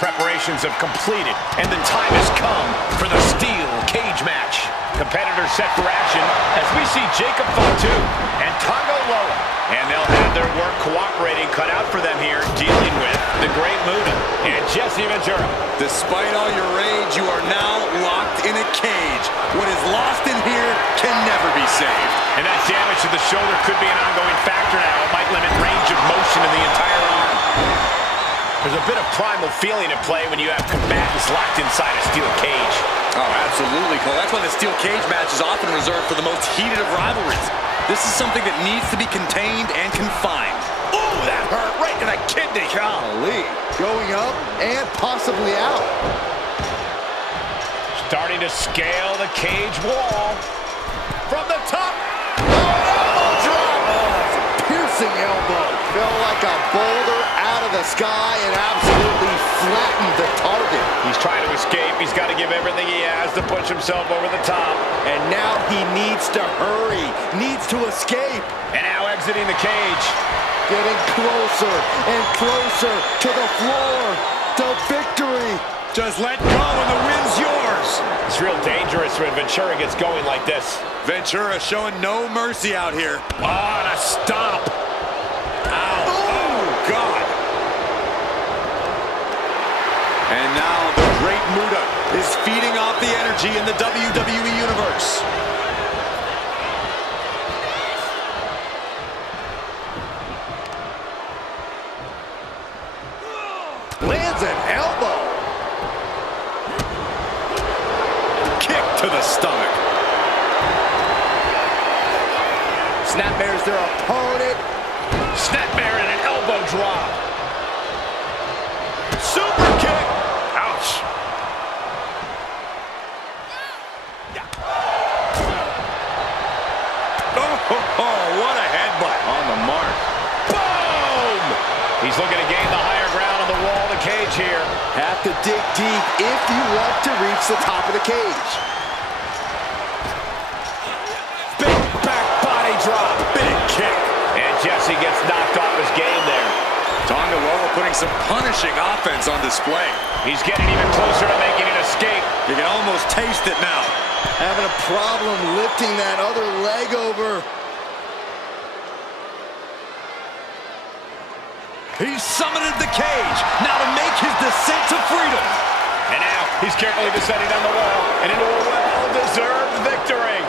Preparations have completed, and the time has come for the steel cage match. Competitors set for action as we see Jacob Fatu and Tonga Loa. And they'll have their work cooperating cut out for them here, dealing with the Great Muta and Jesse Ventura. Despite all your rage, you are now locked in a cage. What is lost in here can never be saved. And that damage to the shoulder could be an ongoing factor now. It might limit range of motion in the entire arm. There's a bit of primal feeling at play when you have combatants locked inside a steel cage. Oh, absolutely, Cole. That's why the steel cage match is often reserved for the most heated of rivalries. This is something that needs to be contained and confined. Ooh, that hurt right to the kidney. Golly, going up and possibly out. Starting to scale the cage wall. From the top. Oh, elbow drop. Oh, piercing elbow. Fell like a boulder out of the sky and absolutely flattened the target. He's trying to escape. He's got to give everything he has to push himself over the top. And now he needs to hurry, needs to escape. And now exiting the cage. Getting closer and closer to the floor, to victory. Just let go and the win's yours. It's real dangerous when Ventura gets going like this. Ventura showing no mercy out here. Oh, and a stomp. Ow. Oh, God. And now the Great Muta is feeding off the energy in the WWE Universe. Snapmare's their opponent. Snapmare and an elbow drop. Super kick. Ouch. Oh, what a headbutt. On the mark. Boom! He's looking to gain the higher ground on the wall of the cage here. Have to dig deep if you want to reach the top of the cage. Big back body drop. Big kick. And Jesse gets knocked off his game there. Tonga Loa putting some punishing offense on display. He's getting even closer to making an escape. You can almost taste it now. Having a problem lifting that other leg over. He's summited the cage, now to make his descent to freedom. And now he's carefully descending down the wall and into a well-deserved victory.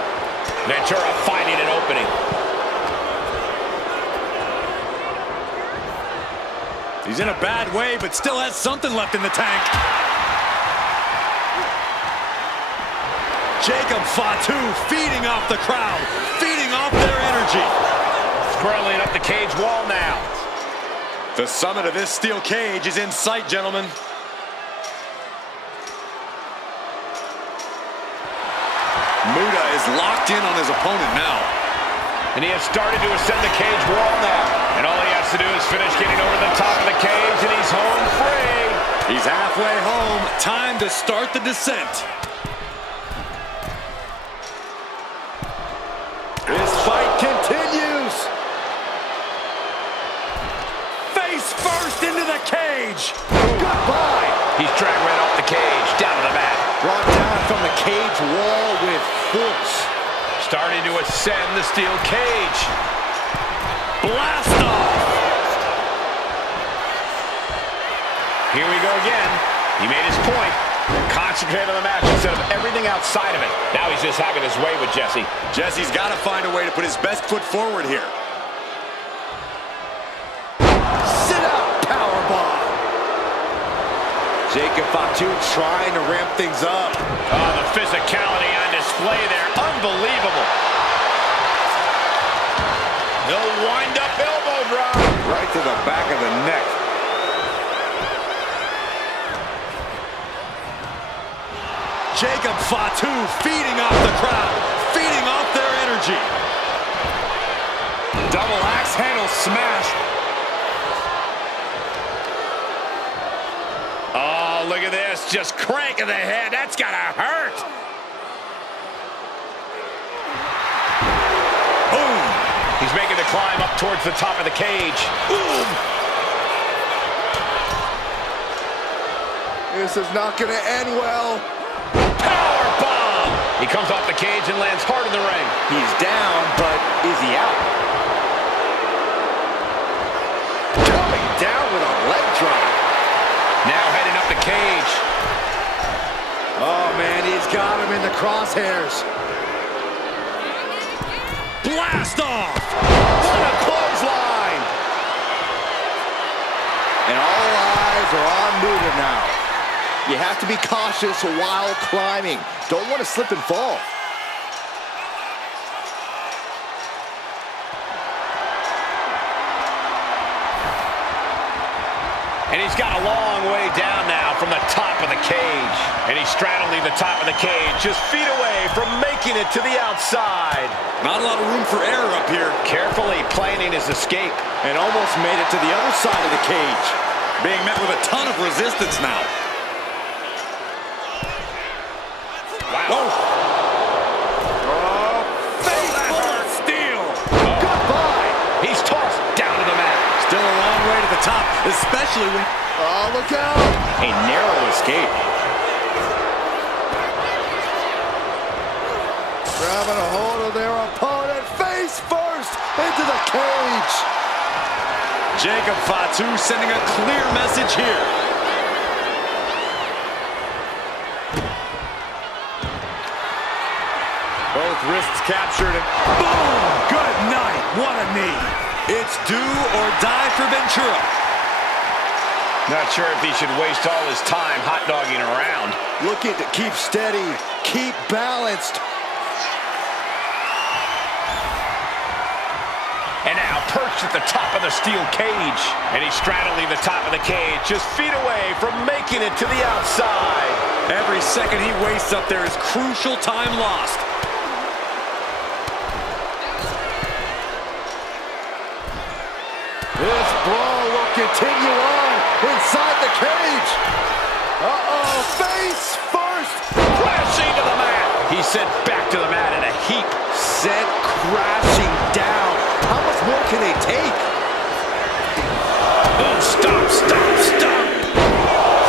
Ventura finding an opening. He's in a bad way, but still has something left in the tank. Jacob Fatu feeding off the crowd, feeding off their energy. Scrolling up the cage wall now. The summit of this steel cage is in sight, gentlemen. Muta is locked in on his opponent now. And he has started to ascend the cage wall now. And all he has to do is finish getting over the top of the cage, and he's home free. He's halfway home. Time to start the descent. This fight continues. Face first into the cage. Goodbye. He's dragged right off the cage, down to the mat. Brought down from the cage wall with force. Starting to ascend the steel cage. Blast off. Here we go again. He made his point. Concentrate on the match instead of everything outside of it. Now he's just having his way with Jesse. Jesse's got to find a way to put his best foot forward here. Sit out powerbomb. Jacob Fatu trying to ramp things up. Oh, the physicality on display there. Unbelievable. No wind-up elbow drop. Right to the back of the neck. Jacob Fatu feeding off the crowd, feeding off their energy. Double axe handle smash. Oh, look at this. Just cranking the head. That's gotta hurt. Boom. He's making the climb up towards the top of the cage. Boom. This is not going to end well. Power bomb. He comes off the cage and lands hard in the ring. He's down, but is he out? Coming down with a leg drop. Now heading up the cage. Oh, man, he's got him in the crosshairs. Blast off. What a clothesline. And all eyes are on Muta now. You have to be cautious while climbing. Don't want to slip and fall. And he's got a long way down now from the top of the cage. And he's straddling the top of the cage, just feet away from making it to the outside. Not a lot of room for error up here. Carefully planning his escape. And almost made it to the other side of the cage. Being met with a ton of resistance now. Wow. Oh, face full of steel. Goodbye. He's tossed down to the mat. Still a long way to the top, especially when... Oh, look out. A narrow escape. Grabbing a hold of their opponent, face first into the cage. Jacob Fatu sending a clear message here. Both wrists captured and boom! Good night. What a knee. It's do or die for Ventura. Not sure if he should waste all his time hot dogging around. Looking to keep steady, keep balanced. perched at the top of the steel cage. And he's straddling the top of the cage, just feet away from making it to the outside. Every second he wastes up there is crucial time lost. This brawl will continue on inside the cage. Uh-oh, face first. Crashing to the mat. He's sent back to the mat in a heap. Sent crashing down. How much more can they take? Oh, stop, stop, stop.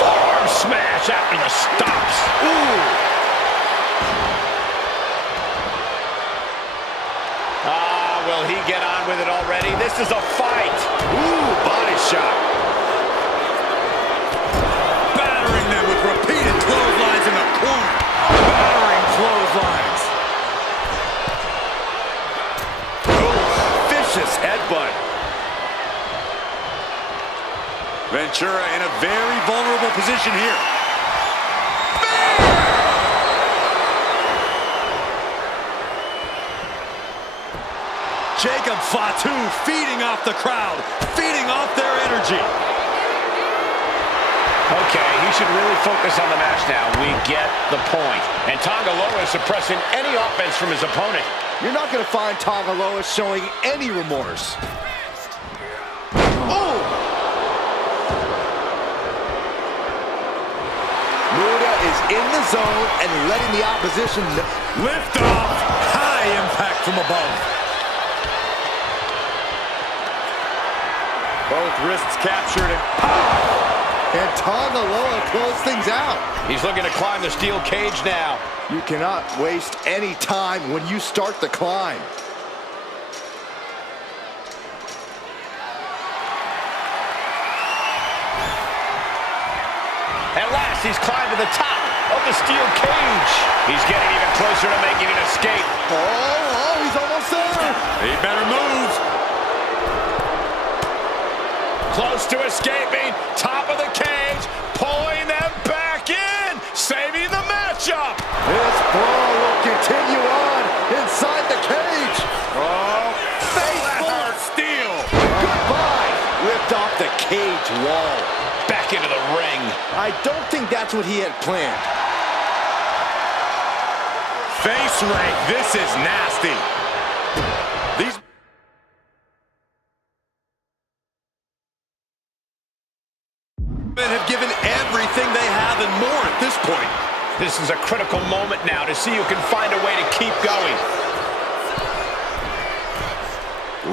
Forearm smash after the stops. Ooh. Will he get on with it already? This is a fight. Ooh, body shot. Battering them with repeated clotheslines in the corner. Battering clotheslines. Ooh, vicious headbutt. Ventura in a very vulnerable position here. Jacob Fatu feeding off the crowd, feeding off their energy. Okay, he should really focus on the match now. We get the point. And Tanga Loa is suppressing any offense from his opponent. You're not going to find Tanga Loa showing any remorse. Oh! Muda is in the zone and letting the opposition Lift off, high impact from above. Both wrists captured and Tanga Loa close things out. He's looking to climb the steel cage now. You cannot waste any time when you start the climb. At last, he's climbed to the top of the steel cage. He's getting even closer to making an escape. Oh, he's almost there. He better move. Close to escaping, top of the cage, pulling them back in, saving the matchup. This brawl will continue on inside the cage. Oh, Faithful steel. Goodbye. Ripped off the cage wall. Back into the ring. I don't think that's what he had planned. Face rank, this is nasty. These men have given everything they have and more at this point. This is a critical moment now to see who can find a way to keep going.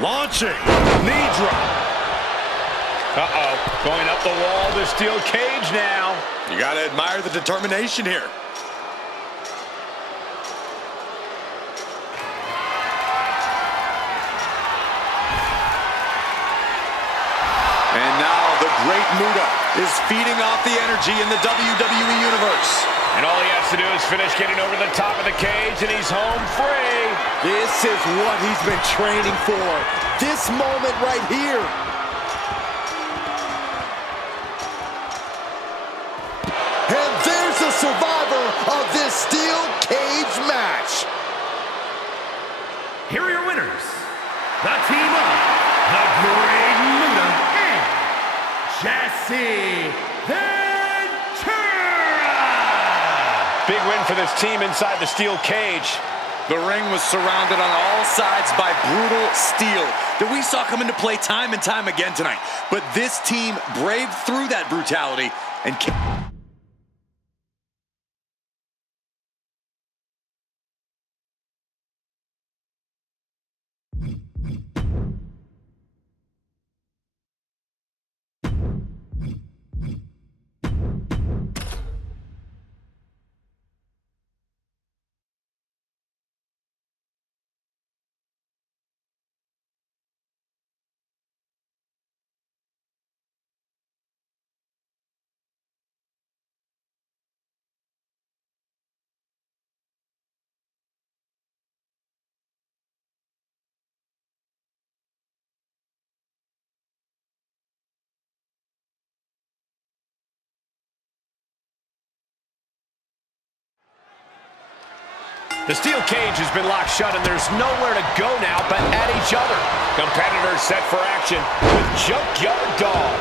Launching, knee drop. Uh-oh, going up the wall of the steel cage now. You gotta admire the determination here. And now the great Muta is feeding off the energy in the WWE Universe. And all he has to do is finish getting over the top of the cage, and he's home free. This is what he's been training for. This moment right here. And there's the survivor of this steel cage match. Here are your winners. The team of the Great Muta and Jesse Ventura. Big win for this team inside the steel cage. The ring was surrounded on all sides by brutal steel that we saw come into play time and time again tonight. But this team braved through that brutality and The steel cage has been locked shut, and there's nowhere to go now but at each other. Competitors set for action with Junkyard Dog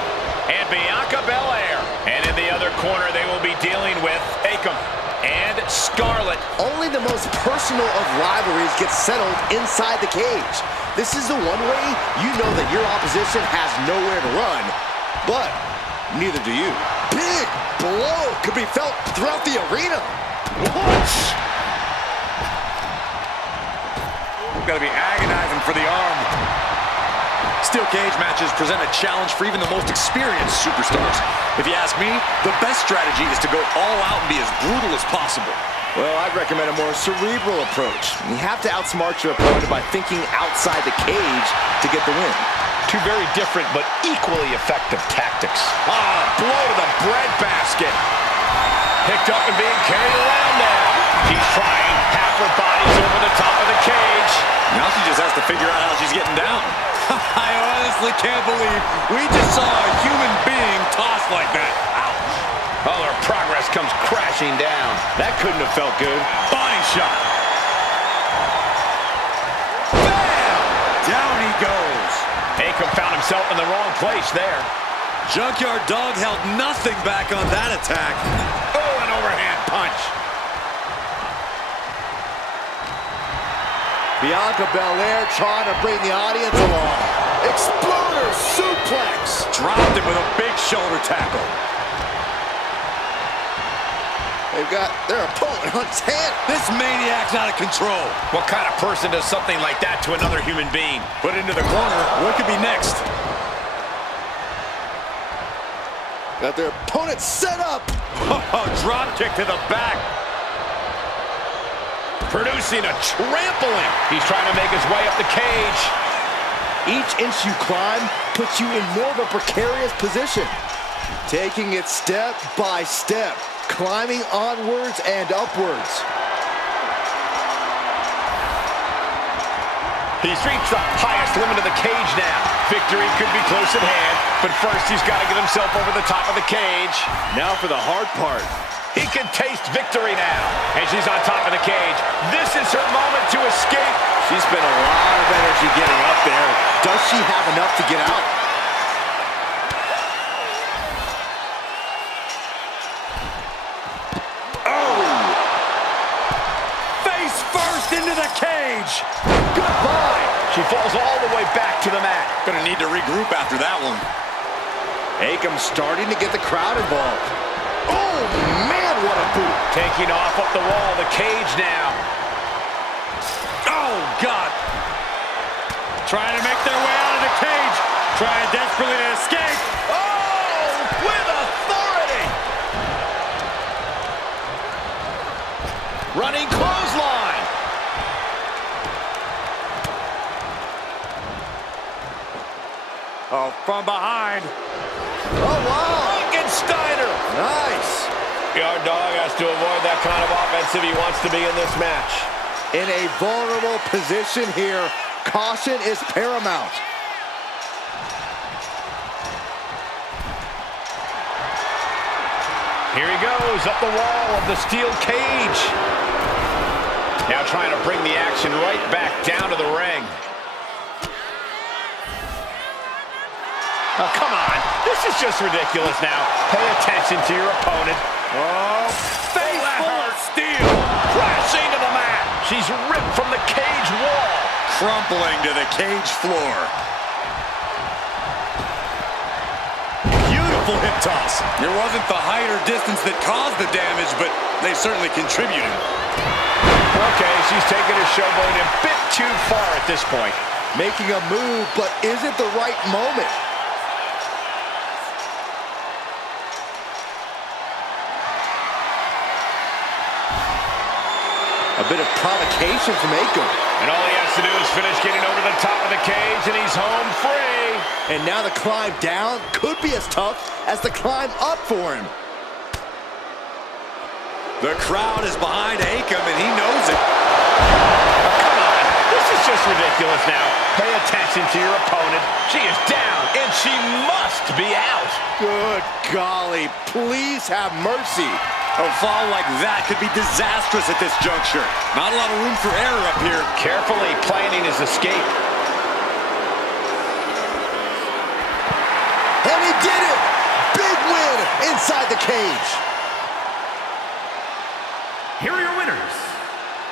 and Bianca Belair. And in the other corner, they will be dealing with Akam and Scarlett. Only the most personal of rivalries gets settled inside the cage. This is the one way you know that your opposition has nowhere to run, but neither do you. Big blow could be felt throughout the arena. What? Gotta be agonizing for the arm. Steel cage matches present a challenge for even the most experienced superstars. If you ask me, the best strategy is to go all out and be as brutal as possible. Well, I'd recommend a more cerebral approach. You have to outsmart your opponent by thinking outside the cage to get the win. Two very different but equally effective tactics. Blow to the breadbasket. Picked up and being carried around now. She's trying. Half her body's over the top of the cage. Now she just has to figure out how she's getting down. I honestly can't believe we just saw a human being tossed like that. Ouch. Oh, her progress comes crashing down. That couldn't have felt good. Body shot. Bam! Down he goes. Akam found himself in the wrong place there. Junkyard Dog held nothing back on that attack. Oh, an overhand punch. Bianca Belair trying to bring the audience along. Exploder suplex. Dropped him with a big shoulder tackle. They've got their opponent on his hand. This maniac's out of control. What kind of person does something like that to another human being? Put into the corner. What could be next? Got their opponent set up. Oh, drop kick to the back. Producing a trampling. He's trying to make his way up the cage. Each inch you climb puts you in more of a precarious position. Taking it step by step, climbing onwards and upwards. He's reached the highest limit of the cage now. Victory could be close at hand, but first he's got to get himself over the top of the cage. Now for the hard part. He can taste victory now, and she's on top of the cage. This is her moment to escape. She spent a lot of energy getting up there. Does she have enough to get out? Into the cage. Goodbye. She falls all the way back to the mat. Gonna need to regroup after that one. Akam starting to get the crowd involved. Oh, man, what a boot. Taking off up the wall, the cage now. Oh, God. Trying to make their way out of the cage. Trying desperately to escape. Oh, with authority. Running clothesline. Oh, from behind. Oh, wow. Frankensteiner. Nice. Our dog has to avoid that kind of offense if he wants to be in this match. In a vulnerable position here, caution is paramount. Here he goes, up the wall of the steel cage. Now trying to bring the action right back down to the ring. Oh, come on. This is just ridiculous now. Pay attention to your opponent. Oh, face full of steel. Crashing to the mat. She's ripped from the cage wall. Crumpling to the cage floor. Beautiful hip toss. It wasn't the height or distance that caused the damage, but they certainly contributed. Okay, she's taking her showboat a bit too far at this point. Making a move, but is it the right moment? A bit of provocation from Akam. And all he has to do is finish getting over the top of the cage, and he's home free. And now the climb down could be as tough as the climb up for him. The crowd is behind Akam, and he knows it. Come on, this is just ridiculous now. Pay attention to your opponent. She is down, and she must be out. Good golly, please have mercy. A fall like that could be disastrous at this juncture. Not a lot of room for error up here. Carefully planning his escape. And he did it! Big win inside the cage. Here are your winners.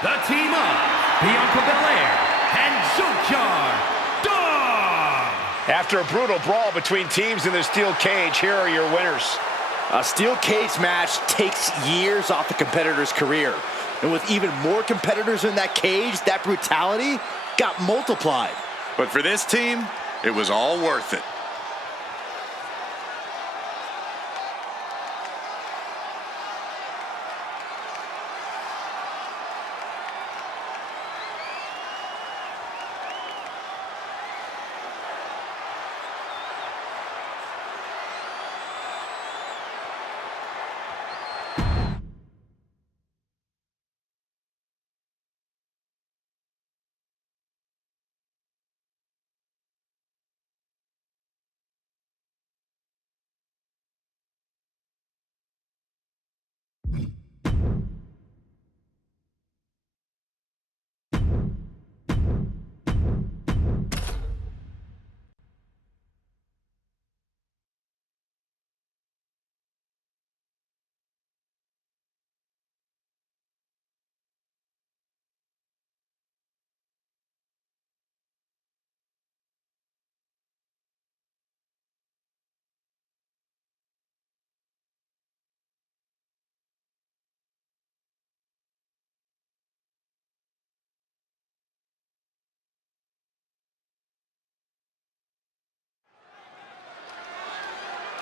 The team of Bianca Belair and Junkyard Dog. After a brutal brawl between teams in the steel cage, here are your winners. A steel cage match takes years off the competitor's career. And with even more competitors in that cage, that brutality got multiplied. But for this team, it was all worth it.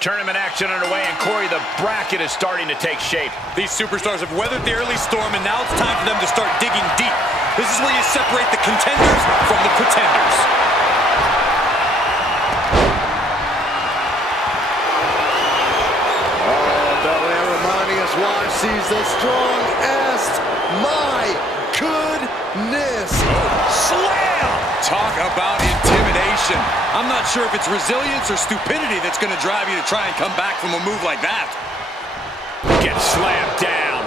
Tournament action underway, and Corey, the bracket is starting to take shape. These superstars have weathered the early storm, and now it's time for them to start digging deep. This is where you separate the contenders from the pretenders. Belair reminding us why she's the strongest. My goodness. Slam! Talk about intimidation. I'm not sure if it's resilience or stupidity that's going to drive you to try and come back from a move like that. Gets slammed down.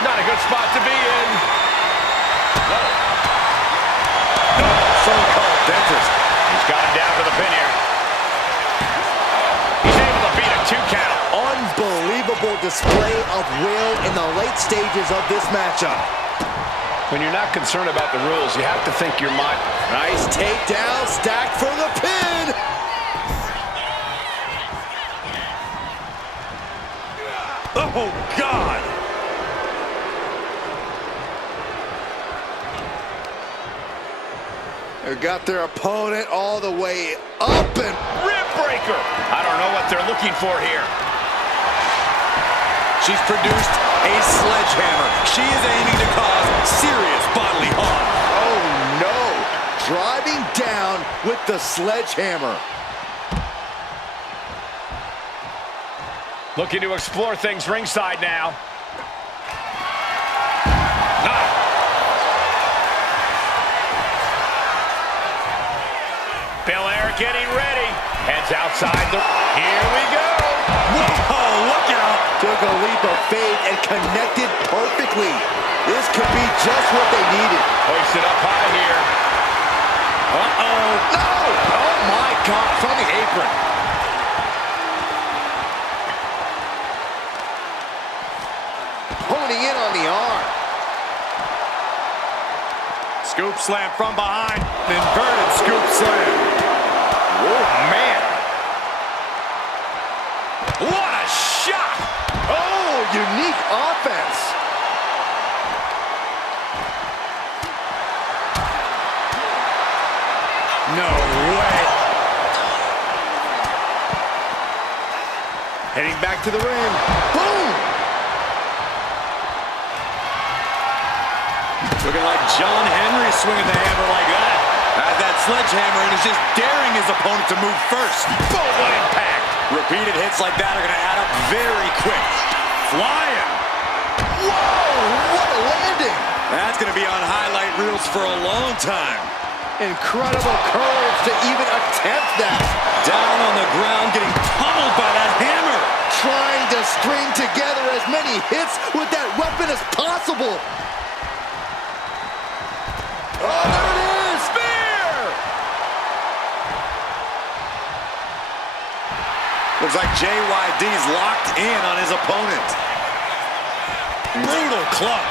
Not a good spot to be in. No. So-called dentist. He's got him down to the pin here. He's able to beat a 2 count. Unbelievable display of will in the late stages of this matchup. When you're not concerned about the rules, you have to think your mind. Nice takedown, stacked for the pin. Oh, God! They got their opponent all the way up and... Rib breaker! I don't know what they're looking for here. She's produced a sledgehammer. She is aiming to cause serious bodily harm. Oh, no. Driving down with the sledgehammer. Looking to explore things ringside now. Belair getting ready. Heads outside the... Here we go. Whoa, look out. Took a leap of faith and connected perfectly. This could be just what they needed. Hoisted up high here. Uh-oh. No! Oh, my God. From the apron. Honing in on the arm. Scoop slam from behind. Inverted scoop slam. Oh, man. What a shot. Oh, unique offense. No way. Heading back to the ring. Boom! Looking like John Henry swinging the hammer like that. Has that sledgehammer and is just daring his opponent to move first. Boom, what impact. Repeated hits like that are going to add up very quick. Flying. Whoa, what a landing! That's going to be on highlight reels for a long time. Incredible courage to even attempt that. Down on the ground, getting pummeled by that hammer. Trying to string together as many hits with that weapon as possible. Oh, there it is! Spear! Looks like JYD's locked in on his opponent. Brutal club.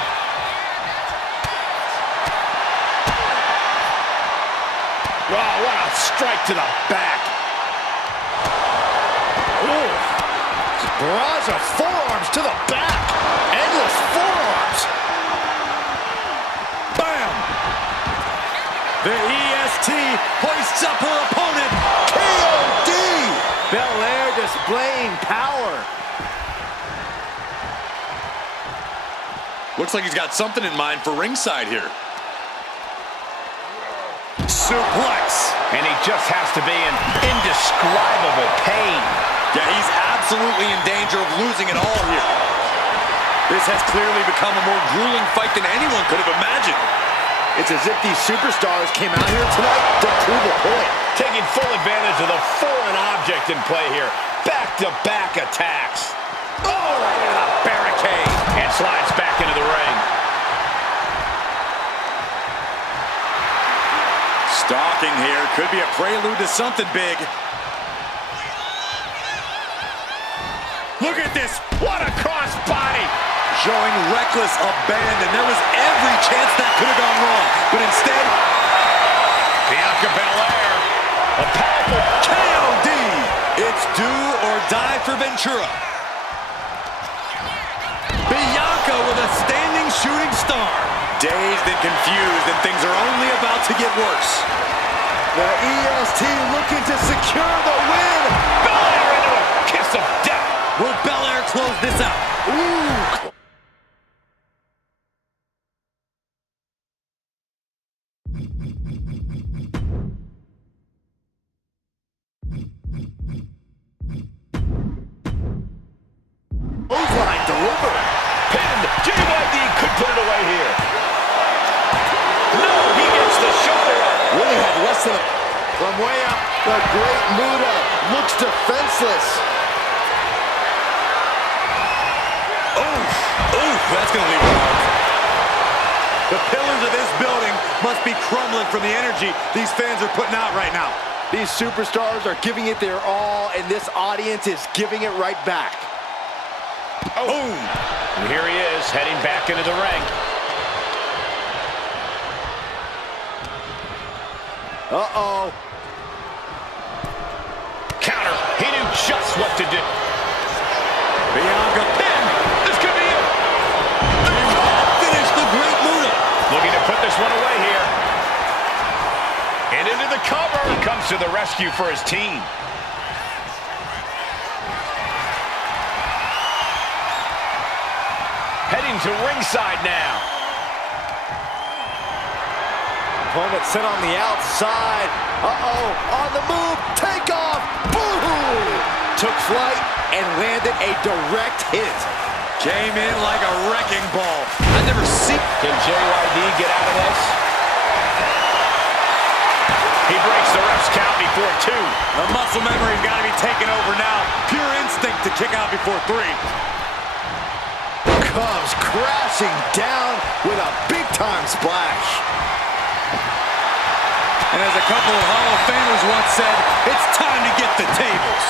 Wow, what a strike to the back. Ooh. Barrage of forearms to the back. Endless forearms. Bam! The EST hoists up her opponent. KOD! Belair displaying power. Looks like he's got something in mind for ringside here. Suplex. And he just has to be in indescribable pain. Yeah, he's absolutely in danger of losing it all here. This has clearly become a more grueling fight than anyone could have imagined. It's as if these superstars came out here tonight to prove a point. Taking full advantage of the foreign object in play here. Back-to-back attacks. Oh, right into the barricade. And slides back into the ring. Stalking here could be a prelude to something big. Look at this. What a crossbody. Showing reckless abandon. There was every chance that could have gone wrong. But instead, Bianca Belair. A powerful KOD. It's do or die for Ventura. Bianca with a standing shooting star. Dazed and confused, and things are only about to get worse. The EST looking to secure the win. Belair into a kiss of death. Will Belair close this out? Ooh. Clothesline delivered. Pinned. JYD could put it away here. No, he gets the shoulder up. Really had less than a... From way up, the Great Muta looks defenseless. Oof, that's gonna leave a mark. The pillars of this building must be crumbling from the energy these fans are putting out right now. These superstars are giving it their all, and this audience is giving it right back. Boom! And here he is, heading back into the ring. Uh-oh. Counter. He knew just what to do. Bianca Pin. This could be it. finish the Great Muta. Looking to put this one away here. And into the cover. Comes to the rescue for his team. Heading to ringside now. Opponent set on the outside. Uh-oh, on the move, take off, boom! Took flight and landed a direct hit. Came in like a wrecking ball. I never seen... Can JYD get out of this? He breaks the ref's count before 2. The muscle memory's got to be taken over now. Pure instinct to kick out before 3. Comes crashing down with a big-time splash. And as a couple of Hall of Famers once said, it's time to get the tables.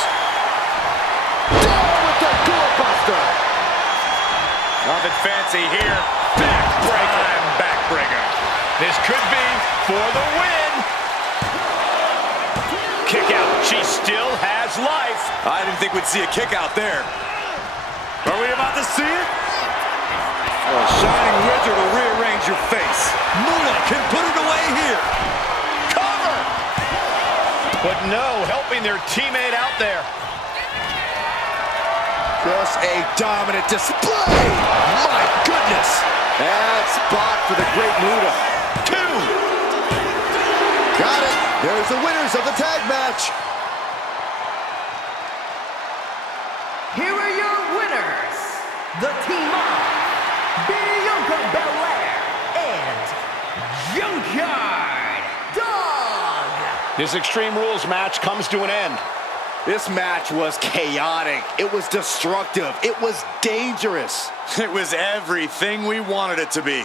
Down with the doorbuster. Nothing fancy here. Backbreaker. Backbreaker. This could be for the win. Kick out. She still has life. I didn't think we'd see a kick out there. Are we about to see it? A shining wizard will rearrange your face. Muta can put it away here. Cover. But no, helping their teammate out there. Just a dominant display. My goodness. Bad spot for the Great Muta. 2. Got it. There's the winners of the tag match. Here are your winners. The team of Bianca Belair and Junkyard Dog. This Extreme Rules match comes to an end. This match was chaotic. It was destructive. It was dangerous. It was everything we wanted it to be.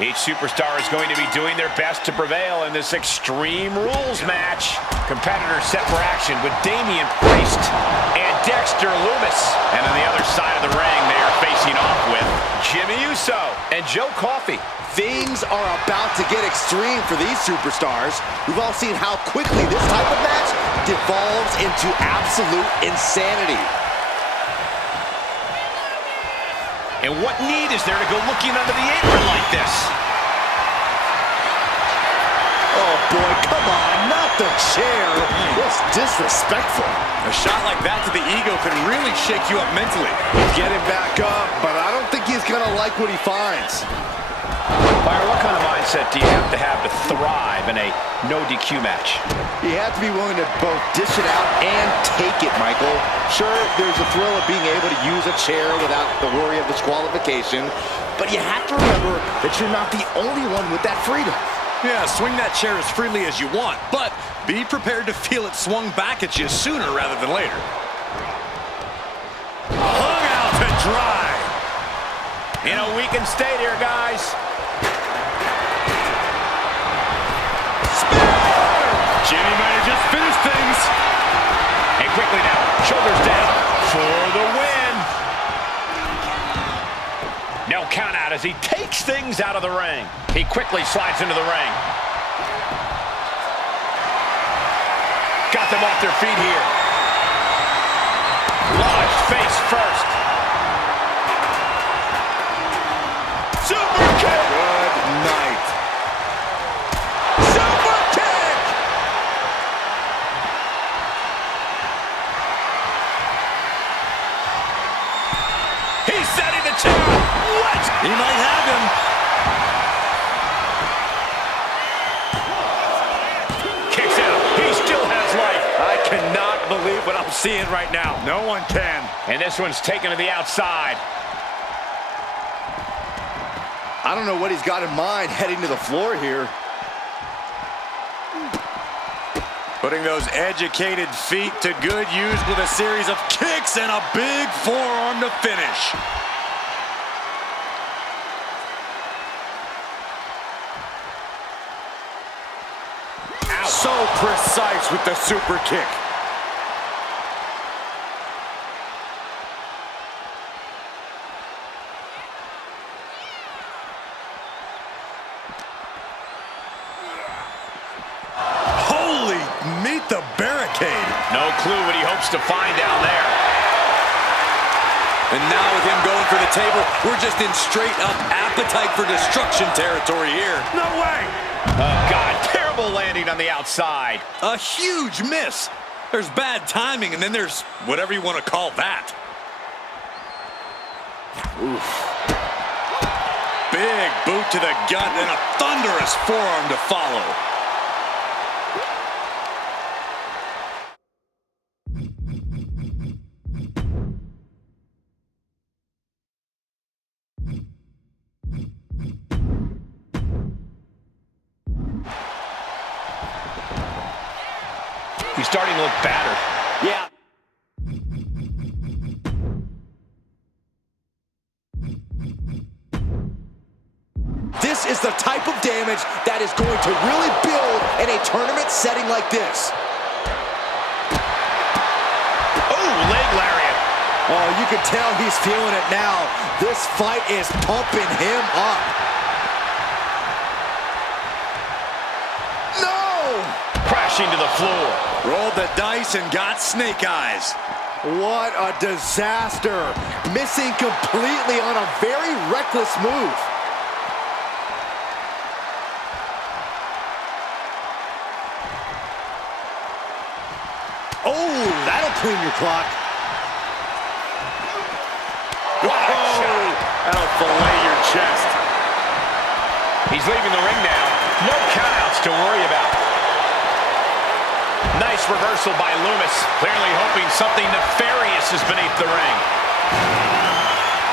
Each superstar is going to be doing their best to prevail in this Extreme Rules match. Competitors set for action with Damian Priest and Dexter Lumis. And on the other side of the ring, they are facing off with Jimmy Uso and Joe Coffey. Things are about to get extreme for these superstars. We've all seen how quickly this type of match devolves into absolute insanity. And what need is there to go looking under the apron like this? Oh boy, come on, not the chair. That's disrespectful. A shot like that to the ego could really shake you up mentally. Get him back up, but I don't think he's gonna like what he finds. Byron, what kind of mindset do you have to thrive in a no DQ match? You have to be willing to both dish it out and take it, Michael. Sure, there's a thrill of being able to use a chair without the worry of disqualification, but you have to remember that you're not the only one with that freedom. Yeah, swing that chair as freely as you want, but be prepared to feel it swung back at you sooner rather than later. Hung out to dry. In a weakened state here, guys. Jimmy might have just finished things. quickly now. Shoulders down for the win. No count out as he takes things out of the ring. He quickly slides into the ring. Got them off their feet here. Launched face first. Super kick. Good night. Super kick. He's setting the chair. What? He might have him. Kicks out. He still has life. I cannot believe what I'm seeing right now. No one can. And this one's taken to the outside. I don't know what he's got in mind heading to the floor here. Putting those educated feet to good use with a series of kicks and a big forearm to finish. So precise with the super kick. Holy, meet the barricade. No clue what he hopes to find down there. And now with him going for the table, we're just in straight up appetite for destruction territory here. No way. Oh, God. Terrible landing on the outside. A huge miss. There's bad timing, and then there's whatever you want to call that. Oof. Big boot to the gut and a thunderous forearm to follow. He's starting to look battered. Yeah. This is the type of damage that is going to really build in a tournament setting like this. Oh, leg lariat. Oh, you can tell he's feeling it now. This fight is pumping him up. No! Crashing to the floor. Rolled the dice and got snake eyes. What a disaster. Missing completely on a very reckless move. Oh, that'll clean your clock. Whoa! That'll fillet your chest. He's leaving the ring now. No countouts to worry about. Nice reversal by Lumis. Clearly hoping something nefarious is beneath the ring.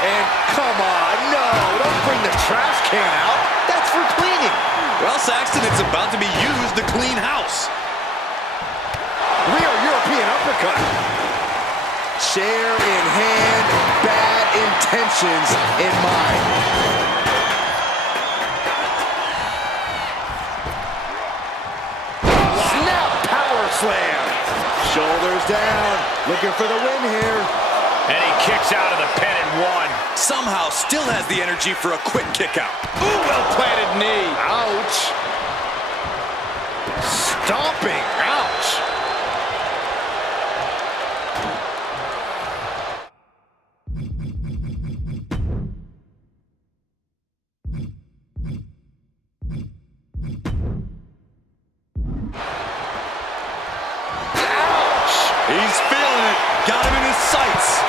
And come on, no, don't bring the trash can out. That's for cleaning. Well, Saxton, it's about to be used to clean house. Rear European uppercut. Chair in hand, bad intentions in mind. Snap power slam. Shoulders down, looking for the win here. And he kicks out of the pin at one. Somehow still has the energy for a quick kick out. Ooh, well-planted knee. Ouch. Stomping, ouch. He's feeling it. Got him in his sights.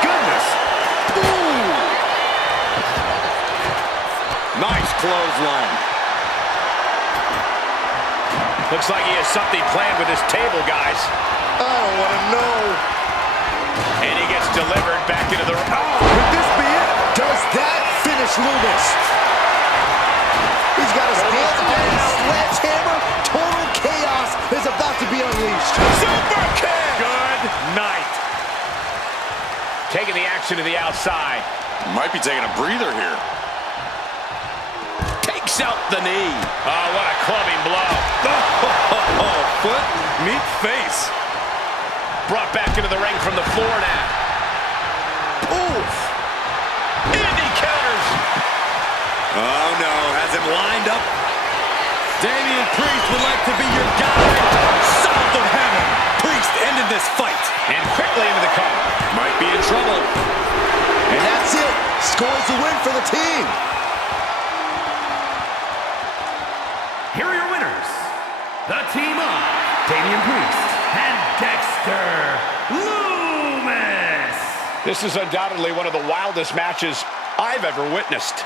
Goodness. Ooh. Nice clothesline. Looks like he has something planned with his table, guys. I don't want to know. And he gets delivered back into the... Oh, could this be it? Does that finish Lumis? He's got his hands on his sledgehammer. Total chaos is about to be unleashed. Super kick! Good night. Taking the action to the outside. Might be taking a breather here. takes out the knee. Oh, what a clubbing blow. Oh, foot meet face. Brought back into the ring from the floor now. Oof. Indy counters. Oh, no. Has him lined up. Damian Priest would like to be your guide. South of heaven. Priest ended this fight. And quickly into the cover. Might be in trouble. And that's it. Scores the win for the team. Here are your winners. The team of Damian Priest and Dexter Lumis. This is undoubtedly one of the wildest matches I've ever witnessed.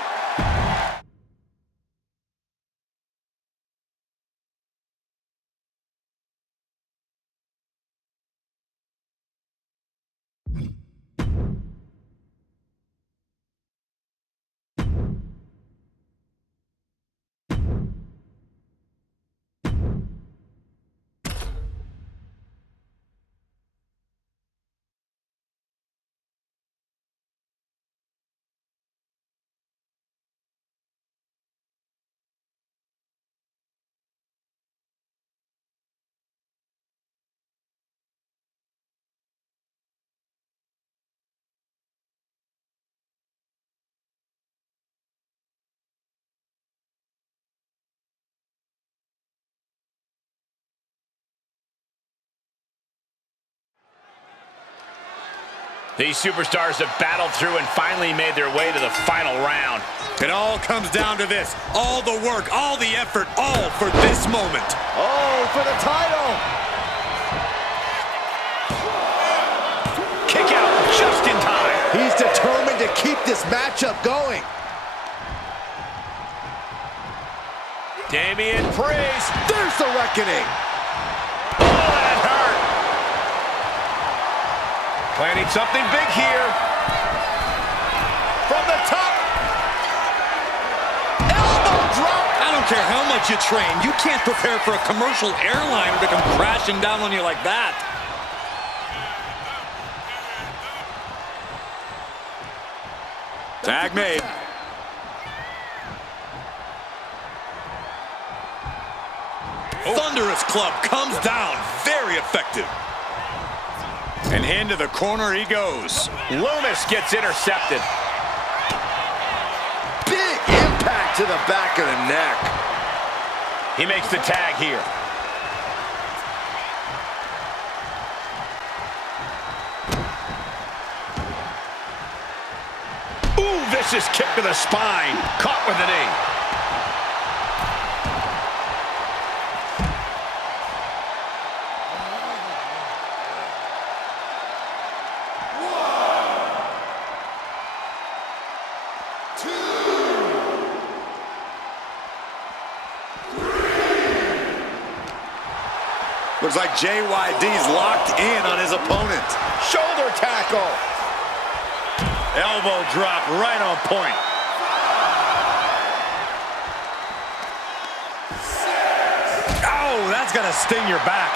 These superstars have battled through and finally made their way to the final round. It all comes down to this. All the work, all the effort, all for this moment. Oh, for the title. Kick out just in time. He's determined to keep this matchup going. Damian Priest. There's the reckoning. Oh, that hurt. Planning something big here. From the top. Elbow drop. I don't care how much you train. You can't prepare for a commercial airliner to come crashing down on you like that. Tag made. Thunderous club comes down. Very effective. And into the corner he goes. Lumis gets intercepted. Big impact to the back of the neck. He makes the tag here. Ooh, vicious kick to the spine. Caught with the knee. Looks like JYD's locked in on his opponent. Shoulder tackle. Elbow drop right on point. Oh, that's gonna sting your back.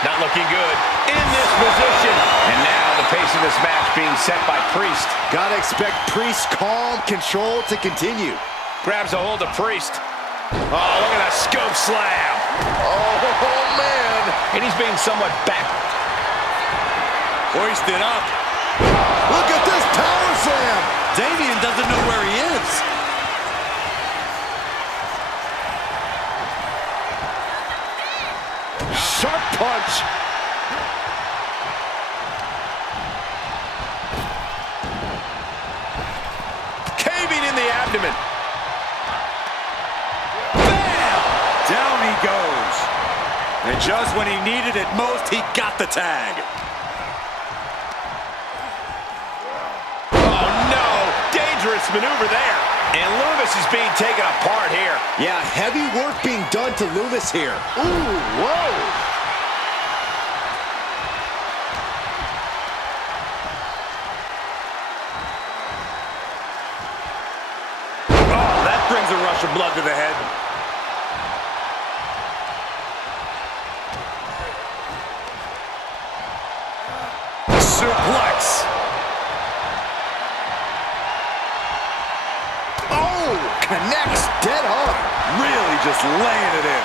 Not looking good. In this position. And now the pace of this match being set by Priest. Gotta expect Priest's calm control to continue. Grabs a hold of Priest. Oh, look at that scope slam. Oh, man. And he's being somewhat back. Hoisted up. Look at this power slam. Damian doesn't know where he is. Sharp punch. Caving in the abdomen. Down he goes. And just when he needed it most, he got the tag. Oh, no. Dangerous maneuver there. And Lumis is being taken apart here. Yeah, heavy work being done to Lumis here. Ooh, whoa. Oh, that brings a rush of blood to the head. Suplex. connects dead on. Really just laying it in.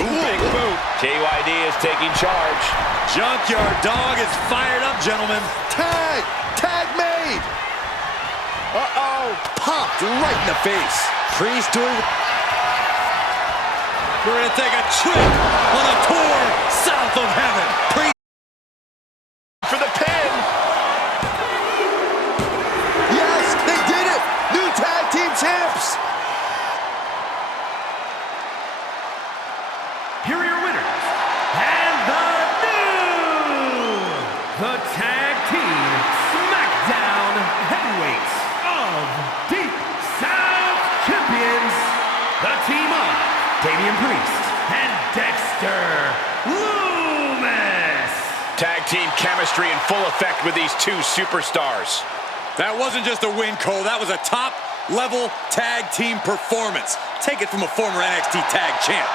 Big boot. KYD is taking charge. Junkyard Dog is fired up, gentlemen. Tag! Tag made! Uh-oh! Popped right in the face. Priest doing... We're going to take a trip on a tour south of heaven. Priest For the pin. Yes, they did it! New tag team champs! Here are your winners, and the Tag Team SmackDown Heavyweights of Deep South Champions, the team of Damian Priest and Dexter Lumis. Tag team chemistry in full effect with these two superstars. That wasn't just a win, Cole. That was a top-level tag team performance. Take it from a former NXT tag champ.